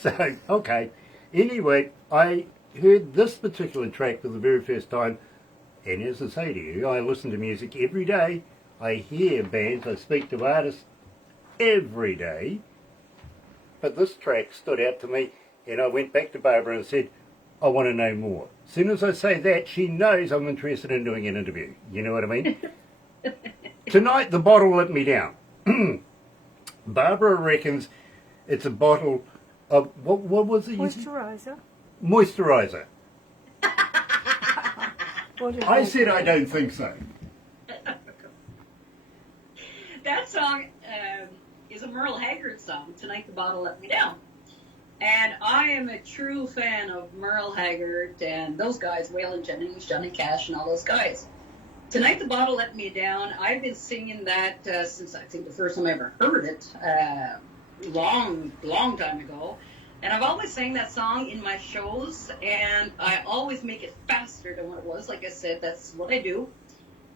So, okay. Anyway, I heard this particular track for the very first time, and as I say to you, I listen to music every day. I hear bands. I speak to artists every day. But this track stood out to me, and I went back to Barbara and said, I want to know more. As soon as I say that, she knows I'm interested in doing an interview. You know what I mean? Tonight, the bottle let me down. Barbara reckons it's a bottle of, what was it? Moisturiser. Moisturiser. What is I it? said I don't think so. That song is a Merle Haggard song, Tonight the Bottle Let Me Down. And I am a true fan of Merle Haggard and those guys, Waylon Jennings, Johnny Cash, and all those guys. Tonight the Bottle Let Me Down, I've been singing that since I think the first time I ever heard it, long time ago. And I've always sang that song in my shows, and I always make it faster than what it was. Like I said, that's what I do.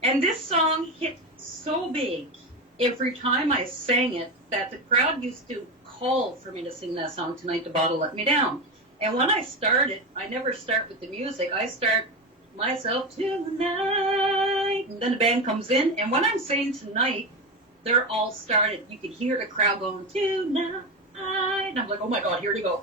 And this song hit so big every time I sang it that the crowd used to call for me to sing that song, Tonight the Bottle Let Me Down. And when I started, I never start with the music. I start myself tonight, and then the band comes in. And when I'm saying tonight, they're all started. You could hear the crowd going, tonight. And I'm like, oh my God, here we go.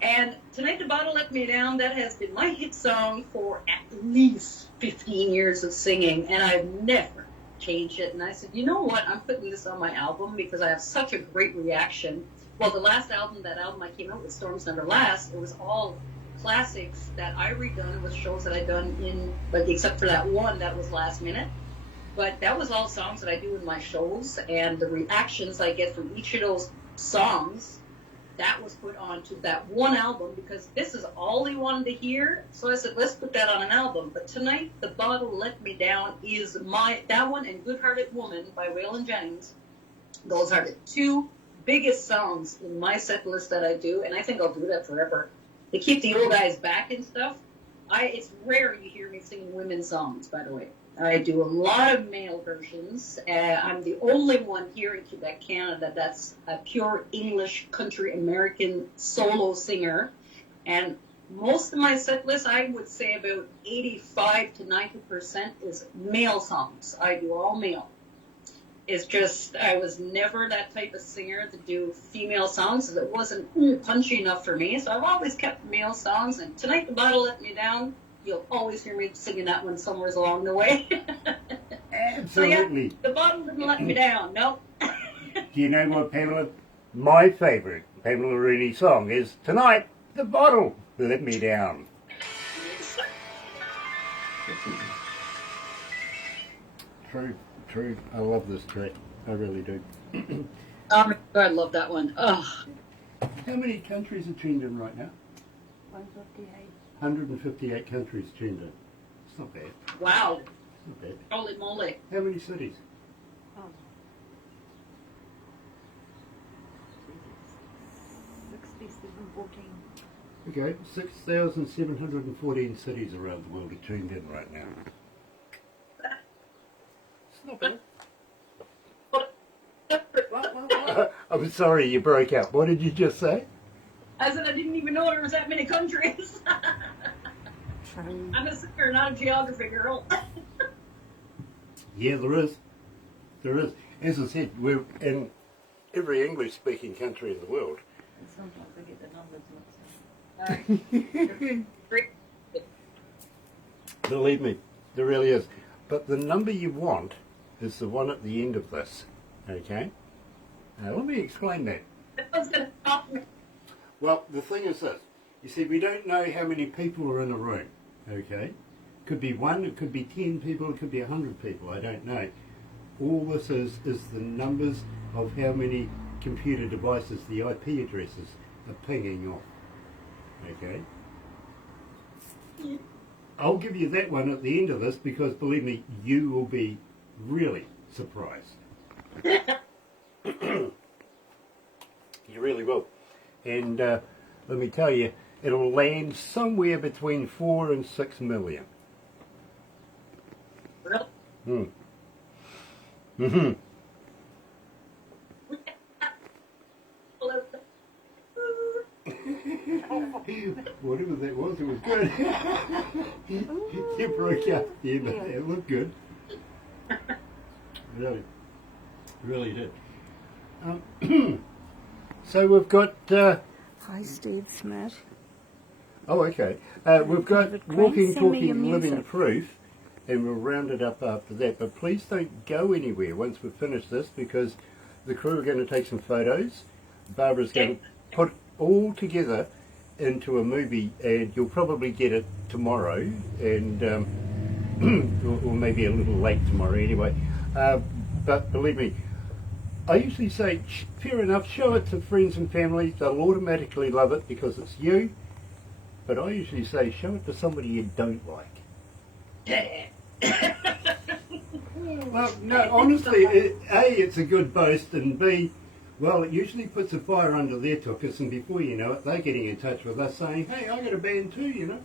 And Tonight the Bottle Let Me Down, that has been my hit song for at least 15 years of singing, and I've never changed it. And I said, you know what, I'm putting this on my album because I have such a great reaction. Well, the last album, that album I came out with, Storms Never Last, it was all classics that I redone with shows that I done in, but except for that one that was last minute. But that was all songs that I do in my shows, and the reactions I get from each of those songs, that was put onto that one album because this is all he wanted to hear. So I said, let's put that on an album. But tonight, The Bottle Let Me Down is that one and Good Hearted Woman by Waylon Jennings. Those are the two biggest songs in my set list that I do, and I think I'll do that forever. To keep the old guys back and stuff. It's rare you hear me singing women's songs, by the way. I do a lot of male versions. I'm the only one here in Quebec, Canada, that's a pure English country American solo singer. And most of my set list, I would say about 85 to 90% is male songs. I do all male. It's just, I was never that type of singer to do female songs, so it wasn't punchy enough for me. So I've always kept male songs, and Tonight the Bottle Let Me Down, you'll always hear me singing that one somewhere along the way. Absolutely. So yeah, the bottle didn't let me down, no. Do you know what, Pamela? My favourite Pamela Rooney song is Tonight the Bottle Let Me Down. True. I love this track. I really do. Oh my God, I love that one. Oh. How many countries are tuned in right now? 158. 158 countries tuned in. It's not bad. Wow. It's not bad. Holy moly. How many cities? Oh. 6714. Okay, 6,714 cities around the world are tuned in right now. It's not bad. I'm sorry, you broke out. What did you just say? I said I didn't even know there was that many countries. True. I'm a singer, not a geography girl. Yeah, there is. There is. As I said, we're in every English-speaking country in the world. And sometimes I get the numbers mixed up. Believe me, there really is. But the number you want is the one at the end of this. Okay? Now, let me explain that. That was going to stop me. Well, the thing is this. You see, we don't know how many people are in a room. Okay? Could be 1, it could be 10 people, it could be 100 people. I don't know. All this is the numbers of how many computer devices, the IP addresses, are pinging off. Okay? I'll give you that one at the end of this because, believe me, you will be really surprised. You really will. And let me tell you, it'll land somewhere between 4 and 6 million. Really? Mm-hmm. Whatever that was, it was good. You broke out at the end of that. It looked good. Really did. So we've got... Hi, Steve Smith. oh, okay. We've got David Green, Walking, send me your Talking, Living music. Proof, and we'll round it up after that. But please don't go anywhere once we've finished this because the crew are going to take some photos. Barbara's going to put all together into a movie, and you'll probably get it tomorrow, and or maybe a little late tomorrow anyway. But believe me, I usually say, fair enough, show it to friends and family. They'll automatically love it because it's you. But I usually say, show it to somebody you don't like. Well, no, honestly, A, it's a good boast, and B, well, it usually puts a fire under their tuchus, and before you know it, they're getting in touch with us saying, hey, I got a band too, you know.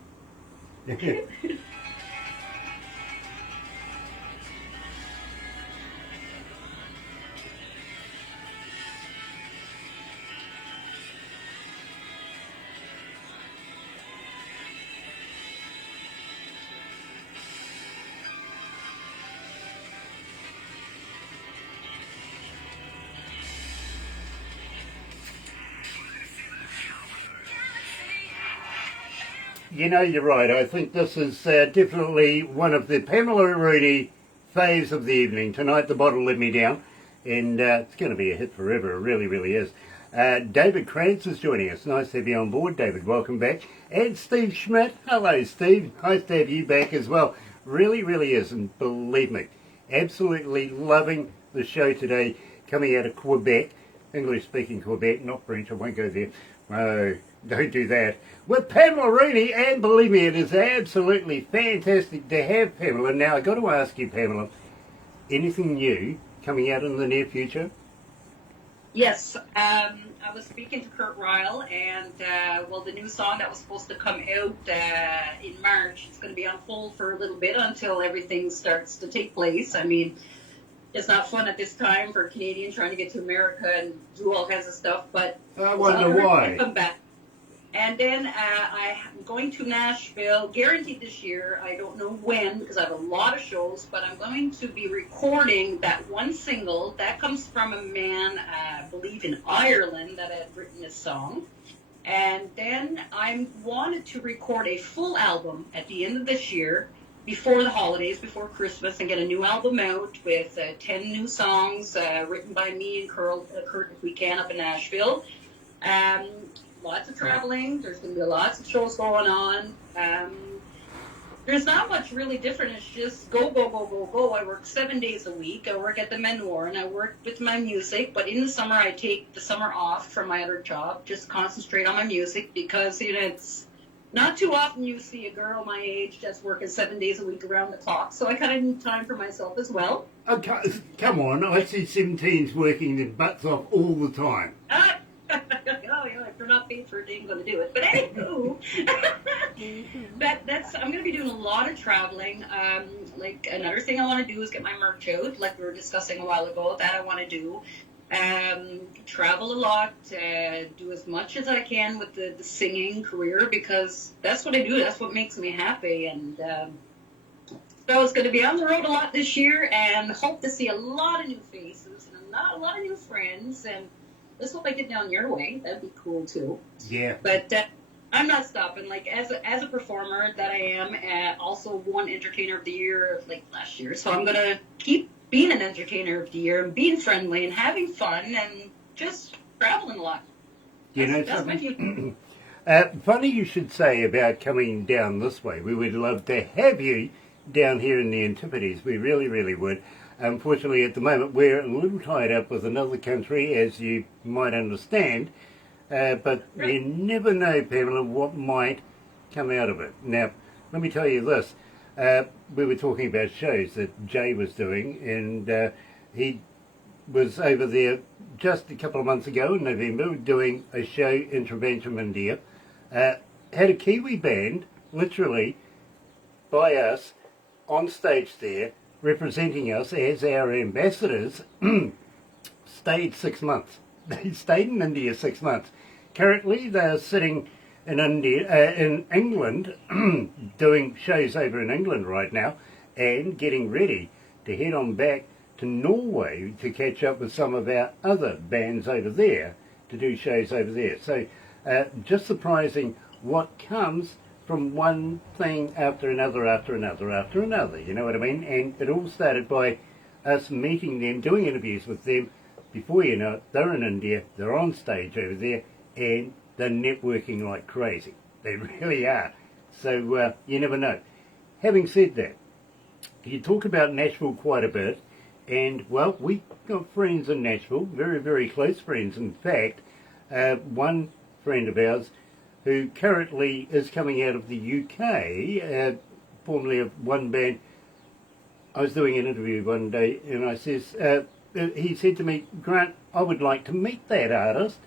You know, you're right. I think this is definitely one of the Pamela Rooney faves of the evening. Tonight, The Bottle Let Me Down. And it's going to be a hit forever. It really, really is. David Krantz is joining us. Nice to have you on board, David. Welcome back. And Steve Schmidt. Hello, Steve. Nice to have you back as well. Really, really is. And believe me, absolutely loving the show today, coming out of Quebec, English-speaking Quebec, not French. I won't go there. No, don't do that. With Pamela Rooney, and believe me, it is absolutely fantastic to have Pamela. Now, I've got to ask you, Pamela, anything new coming out in the near future? Yes, I was speaking to Kurt Ryle, and well, the new song that was supposed to come out in March, it's going to be on hold for a little bit until everything starts to take place. I mean, it's not fun at this time for a Canadian trying to get to America and do all kinds of stuff, but I wonder why. Come back. And then I'm going to Nashville, guaranteed this year. I don't know when because I have a lot of shows, but I'm going to be recording that one single that comes from a man, I believe in Ireland, that had written this song. And then I wanted to record a full album at the end of this year, before the holidays, before Christmas, and get a new album out with 10 new songs written by me and Kurt, if we can, up in Nashville. Lots of traveling. There's going to be lots of shows going on. There's not much really different. It's just go, go, go, go, go. I work 7 days a week. I work at the Manoir, and I work with my music. But in the summer, I take the summer off from my other job, just concentrate on my music because, you know, it's not too often you see a girl my age that's working 7 days a week around the clock. So I kind of need time for myself as well. Okay, come on, I see 17s working their butts off all the time. Oh, yeah, if they're not paid for it, they ain't going to do it. But anywho, I'm going to be doing a lot of traveling. Like, another thing I want to do is get my merch out, like we were discussing a while ago. That I want to do. Travel a lot, do as much as I can with the singing career because that's what I do. That's what makes me happy. And so it's going to be on the road a lot this year and hope to see a lot of new faces and a lot of new friends. And let's hope I get down your way. That'd be cool too. Yeah. But I'm not stopping. Like as a performer that I am, also won Entertainer of the Year like last year. So I'm going to keep being an Entertainer of the Year and being friendly and having fun and just traveling a lot. You know That's my something? future. Funny you should say about coming down this way. We would love to have you down here in the Antipodes. We really, really would. Unfortunately, at the moment, we're a little tied up with another country, as you might understand. But you never know, Pamela, what might come out of it. Now, let me tell you this. We were talking about shows that Jay was doing, and he was over there just a couple of months ago in November doing a show in Trivandrum, India. Had a Kiwi band, literally, by us, on stage there, representing us as our ambassadors, stayed 6 months. They stayed in India 6 months. Currently, they're sitting in India, in England, doing shows over in England right now, and getting ready to head on back to Norway to catch up with some of our other bands over there to do shows over there. So, just surprising what comes from one thing after another, after another, after another, you know what I mean? And it all started by us meeting them, doing interviews with them. Before you know it, they're in India, they're on stage over there, and they're networking like crazy. They really are. So you never know. Having said that, you talk about Nashville quite a bit, and, well, we've got friends in Nashville, very, very close friends. In fact, one friend of ours who currently is coming out of the UK, formerly of one band. I was doing an interview one day, and I says, he said to me, Grant, I would like to meet that artist.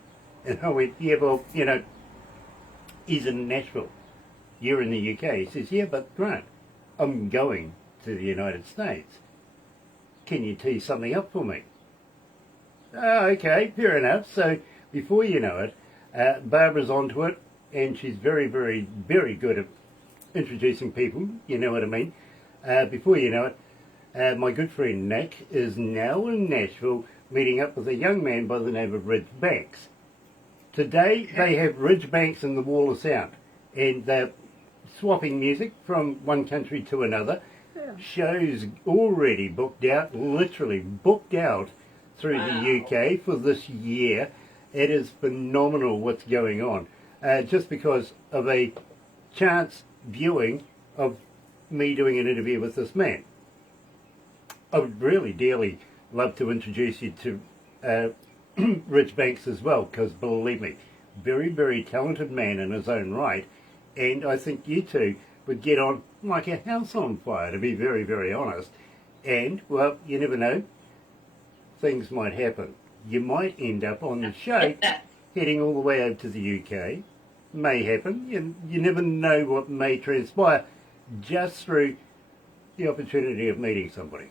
And I went, yeah, well, you know, he's in Nashville. You're in the UK. He says, yeah, but Grant, I'm going to the United States. Can you tee something up for me? Oh, okay, fair enough. So before you know it, Barbara's onto it, and she's very, very, very good at introducing people, you know what I mean. Before you know it, my good friend Nick is now in Nashville meeting up with a young man by the name of Ridge Banks. Today they have Ridge Banks in the Wall of Sound, and they're swapping music from one country to another. Yeah. Shows already booked out, literally booked out through the UK for this year. It is phenomenal what's going on, just because of a chance viewing of me doing an interview with this man. I would really dearly love to introduce you to Rich Banks as well, because believe me, very, very talented man in his own right, and I think you two would get on like a house on fire, to be very, very honest. And, well, you never know, things might happen. You might end up on the show heading all the way over to the UK. May happen. You never know what may transpire just through the opportunity of meeting somebody.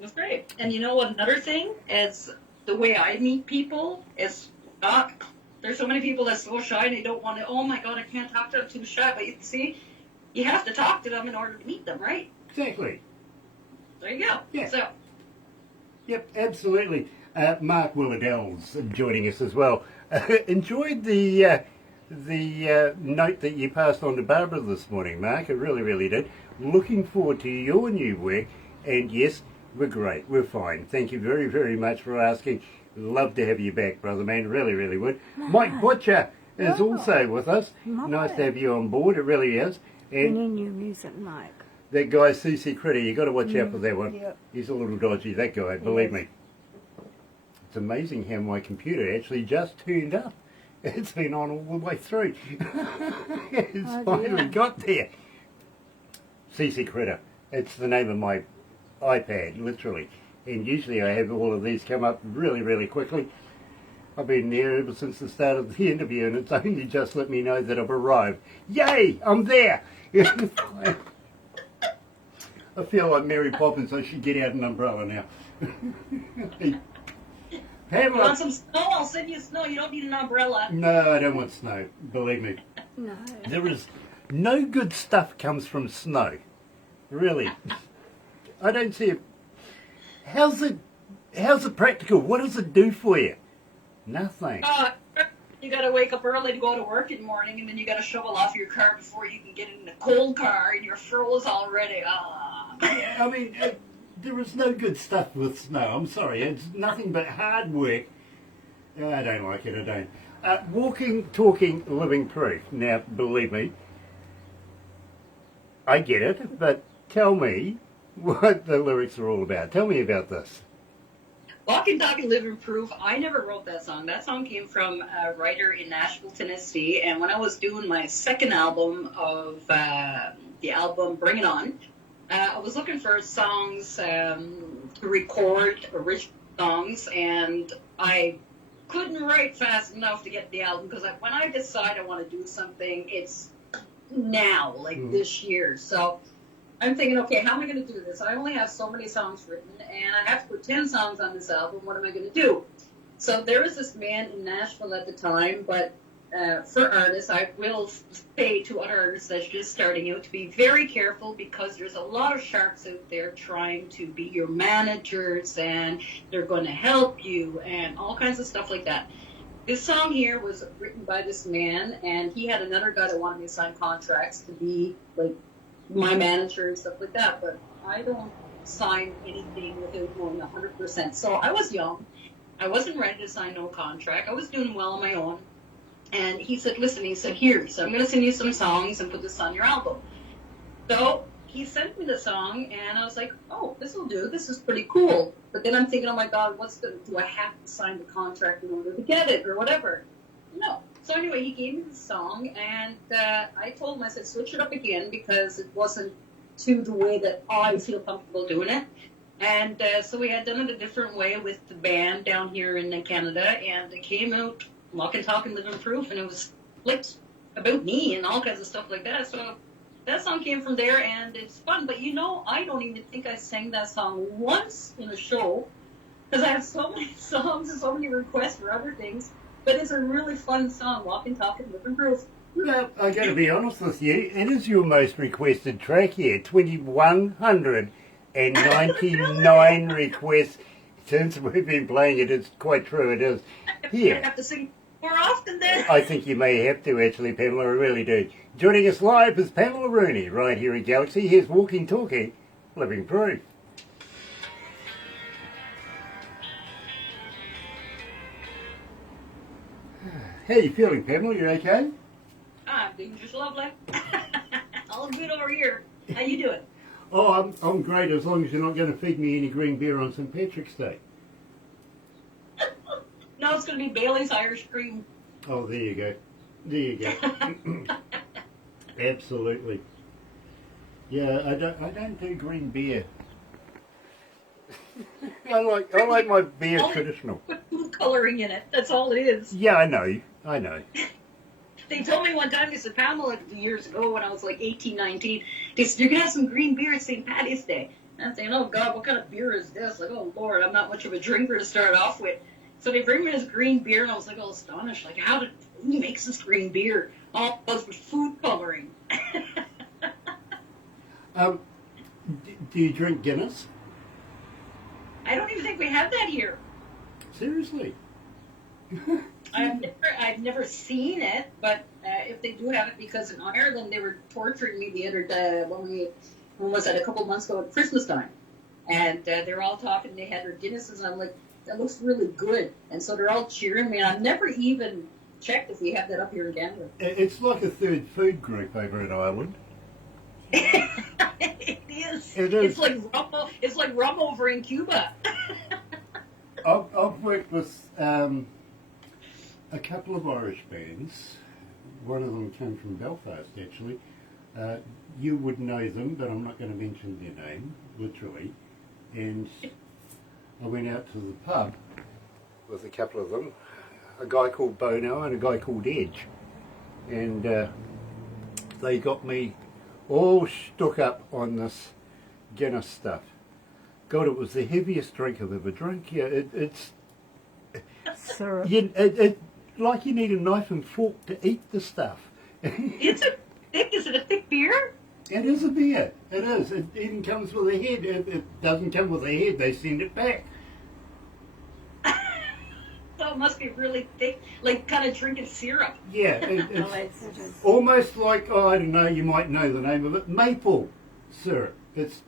That's great. And you know what? Another thing is the way I meet people is not. There's so many people that's so shy and they don't want to. Oh my God, I can't talk to them. Too shy. But you see, you have to talk to them in order to meet them, right? Exactly. There you go. Yeah. So. Yep, absolutely. Mark Willardell's joining us as well. Enjoyed the note that you passed on to Barbara this morning, Mark. I really, really did. Looking forward to your new work. And yes, we're great. We're fine. Thank you very, very much for asking. Love to have you back, brother man. Really, really would. Mike Butcher is also with us. Nice to have you on board. It really is. And Any new music, Mike? that guy, CC Critter, you got to watch out for that one. Yep. He's a little dodgy, that guy, believe me. It's amazing how my computer actually just turned up. It's been on all the way through. It's finally got there. CC Critter. It's the name of my iPad, literally. And usually I have all of these come up really, really quickly. I've been there ever since the start of the interview, and it's only just let me know that I've arrived. Yay! I'm there! I feel like Mary Poppins. I should get out an umbrella now. You Pamela. want some snow? I'll send you snow. You don't need an umbrella. No, I don't want snow. Believe me. No. There is no good stuff comes from snow. Really. I don't see it. How's it practical? What does it do for you? Nothing. You got to wake up early to go to work in the morning, and then you got to shovel off your car before you can get in the cold car, and you're froze already. I mean, there is no good stuff with snow. I'm sorry. It's nothing but hard work. I don't like it. I don't. Walking, talking, living proof. Now, believe me, I get it, but tell me what the lyrics are all about. Tell me about this. Walking, Talking, Living Proof. I never wrote that song. That song came from a writer in Nashville, Tennessee. And when I was doing my second album of the album Bring It On, I was looking for songs to record, original songs, and I couldn't write fast enough to get the album because when I decide I want to do something, it's now, like this year. So I'm thinking, okay, how am I going to do this? I only have so many songs written, and I have to put 10 songs on this album. What am I going to do? So there was this man in Nashville at the time, but for artists, I will say to other artists that's just starting out to be very careful because there's a lot of sharks out there trying to be your managers, and they're going to help you, and all kinds of stuff like that. This song here was written by this man, and he had another guy that wanted me to sign contracts to be, like, my manager and stuff like that, but I don't sign anything without knowing 100%. So I was young. I wasn't ready to sign no contract. I was doing well on my own. And he said, listen, he said, here, so I'm going to send you some songs and put this on your album. So he sent me the song, and I was like, oh, this will do. This is pretty cool. But then I'm thinking, oh, my God, do I have to sign the contract in order to get it or whatever? No. So anyway, he gave me the song, and I told him, I said, switch it up again because it wasn't to the way that I feel comfortable doing it. And so we had done it a different way with the band down here in Canada, and it came out Walking, Talking, Living Proof, and it was like about me and all kinds of stuff like that. So that song came from there, and it's fun. But you know, I don't even think I sang that song once in a show because I have so many songs and so many requests for other things. But it's a really fun song, Walking, Talking, Living Proof. Well, I got to be honest with you, it is your most requested track here. 2,199 requests since we've been playing it. It's quite true, it is. Here. I have to sing more often then. I think you may have to actually, Pamela, I really do. Joining us live is Pamela Rooney, right here at Galaxy. Here's Walking, Talking, Living Proof. How you feeling, Pamela? You okay? I'm doing just lovely. All good over here. How you doing? Oh, I'm great as long as you're not going to feed me any green beer on St. Patrick's Day. No, it's going to be Bailey's Irish Cream. Oh, there you go. There you go. Absolutely. Yeah, I don't do green beer. I like my beer traditional. Put food coloring in it. That's all it is. Yeah, I know. They told me one time, they said, Pamela, years ago when I was like 18, 19, they said, you're going to have some green beer at St. Patty's Day. And I'm saying, oh, God, what kind of beer is this? Like, oh, Lord, I'm not much of a drinker to start off with. So they bring me this green beer, and I was like all astonished. Like, who makes this green beer? All those with food coloring. Do you drink Guinness? I don't even think we have that here. Seriously? I've never seen it, but if they do have it, because in Ireland they were torturing me the other day when was that, a couple of months ago at Christmas time, and they're all talking. They had their Guinnesses, and I'm like, that looks really good, and so they're all cheering me. And I've never even checked if we have that up here in Canada. It's like a third food group over in Ireland. It is. It is. It's like rum over in Cuba. I've worked with a couple of Irish bands. One of them came from Belfast, actually. You would know them, but I'm not going to mention their name, literally. And I went out to the pub with a couple of them, a guy called Bono and a guy called Edge. And they got me all stuck up on this Guinness stuff. God, it was the heaviest drink I've ever drunk. Yeah, it's Syrup. like you need a knife and fork to eat the stuff. Is it a thick beer? It is a beer. It is. It even comes with a head. It doesn't come with a head. They send it back. So it must be really thick, like kind of drinking syrup. Yeah, Oh, it's it's almost like, oh, I don't know, you might know the name of it, maple syrup. It's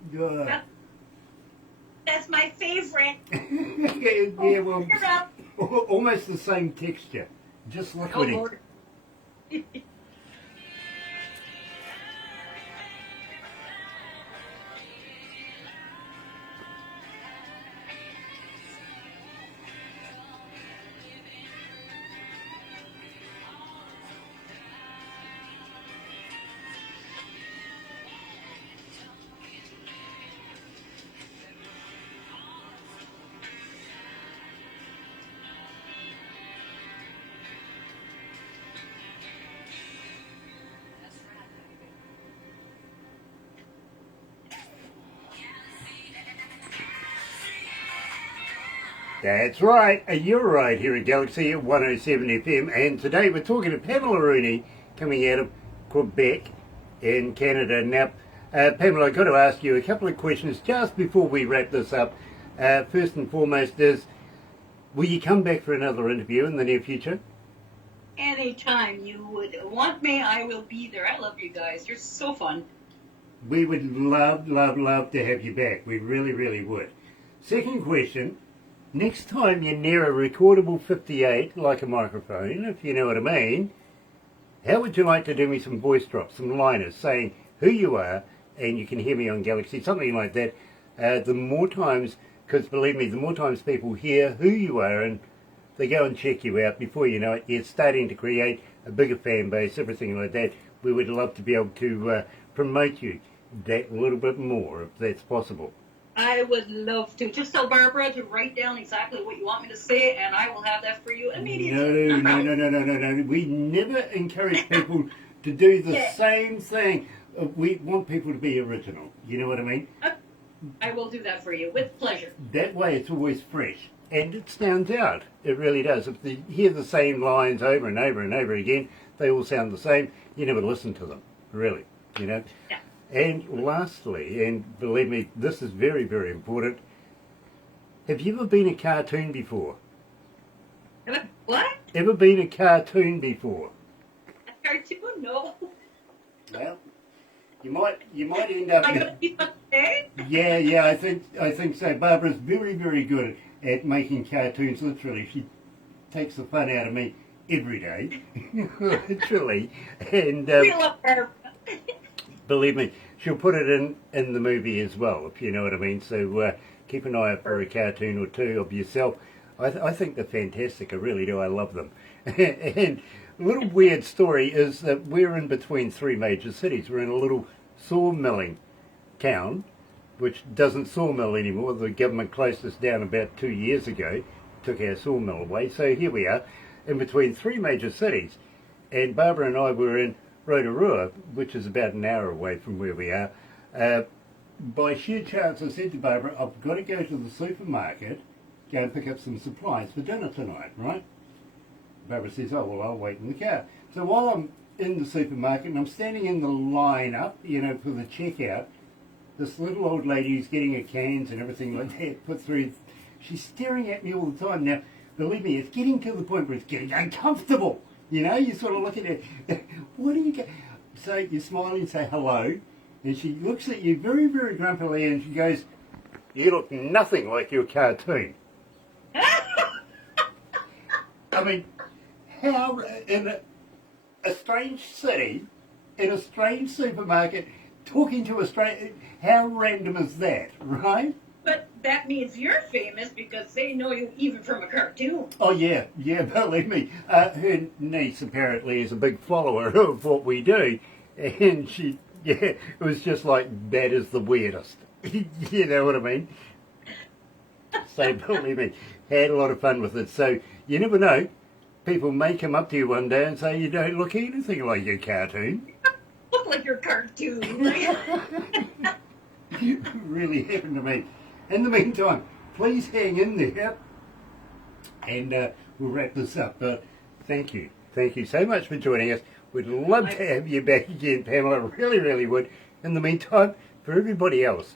That's my favorite. yeah, well, Syrup. almost the same texture, just Oh, liquidy. Lord. That's right, you're right here at Galaxy 107 FM, and today we're talking to Pamela Rooney, coming out of Quebec in Canada. Now, Pamela, I've got to ask you a couple of questions just before we wrap this up. First and foremost is, will you come back for another interview in the near future? Anytime you would want me, I will be there. I love you guys. You're so fun. We would love, love, love to have you back. We really, really would. Second question, next time you're near a recordable 58, like a microphone, if you know what I mean, how would you like to do me some voice drops, some liners, saying who you are, and you can hear me on Galaxy, something like that. The more times, because believe me, the more times people hear who you are and they go and check you out, before you know it, you're starting to create a bigger fan base, everything like that. We would love to be able to promote you that little bit more, if that's possible. I would love to. Just tell Barbara to write down exactly what you want me to say, and I will have that for you immediately. No. We never encourage people to do the Yeah. same thing. We want people to be original. You know what I mean? I will do that for you with pleasure. That way it's always fresh. And it stands out. It really does. If they hear the same lines over and over and over again, they all sound the same. You never listen to them, really. You know? Yeah. And lastly, and believe me, this is very, very important, have you ever been a cartoon before? What? Ever been a cartoon before? A cartoon? No. Well, you might end up. Am I going to be okay? Yeah, I think so. Barbara's very, very good at making cartoons. Literally, she takes the fun out of me every day, literally. And We love her. believe me, she'll put it in the movie as well, if you know what I mean. So keep an eye out for a cartoon or two of yourself. I think they're fantastic. I really do. I love them. And a little weird story is that we're in between three major cities. We're in a little sawmilling town, which doesn't sawmill anymore. The government closed us down about 2 years ago, took our sawmill away. So here we are in between three major cities. And Barbara and I were in Rotorua, which is about an hour away from where we are. By sheer chance, I said to Barbara, I've got to go to the supermarket, go and pick up some supplies for dinner tonight, right? Barbara says, oh, well, I'll wait in the car. So while I'm in the supermarket and I'm standing in the line up, you know, for the checkout, this little old lady who's getting her cans and everything like that put through, she's staring at me all the time. Now, believe me, it's getting to the point where it's getting uncomfortable. You know, you sort of look at her, what do you get? So you smile and say hello, and she looks at you very, very grumpily and she goes, you look nothing like your cartoon. I mean, how in a strange city, in a strange supermarket, talking to a strange, how random is that, right? But that means you're famous because they know you even from a cartoon. Oh yeah, believe me. Her niece apparently is a big follower of what we do, and she, it was just like, that is the weirdest. You know what I mean? So believe me, had a lot of fun with it. So you never know. People may come up to you one day and say you don't look anything like your cartoon. Look like your cartoon. Really happened to me. In the meantime, please hang in there and we'll wrap this up. But thank you so much for joining us. We'd love to have you back again, Pamela. Really, really would. In the meantime, for everybody else,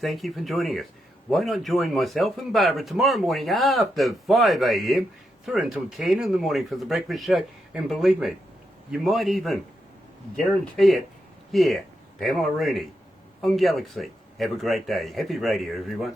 thank you for joining us. Why not join myself and Barbara tomorrow morning after 5 a.m. through until 10 in the morning for the breakfast show? And believe me, you might even guarantee it here, Pamela Rooney on Galaxy. Have a great day. Happy radio, everyone.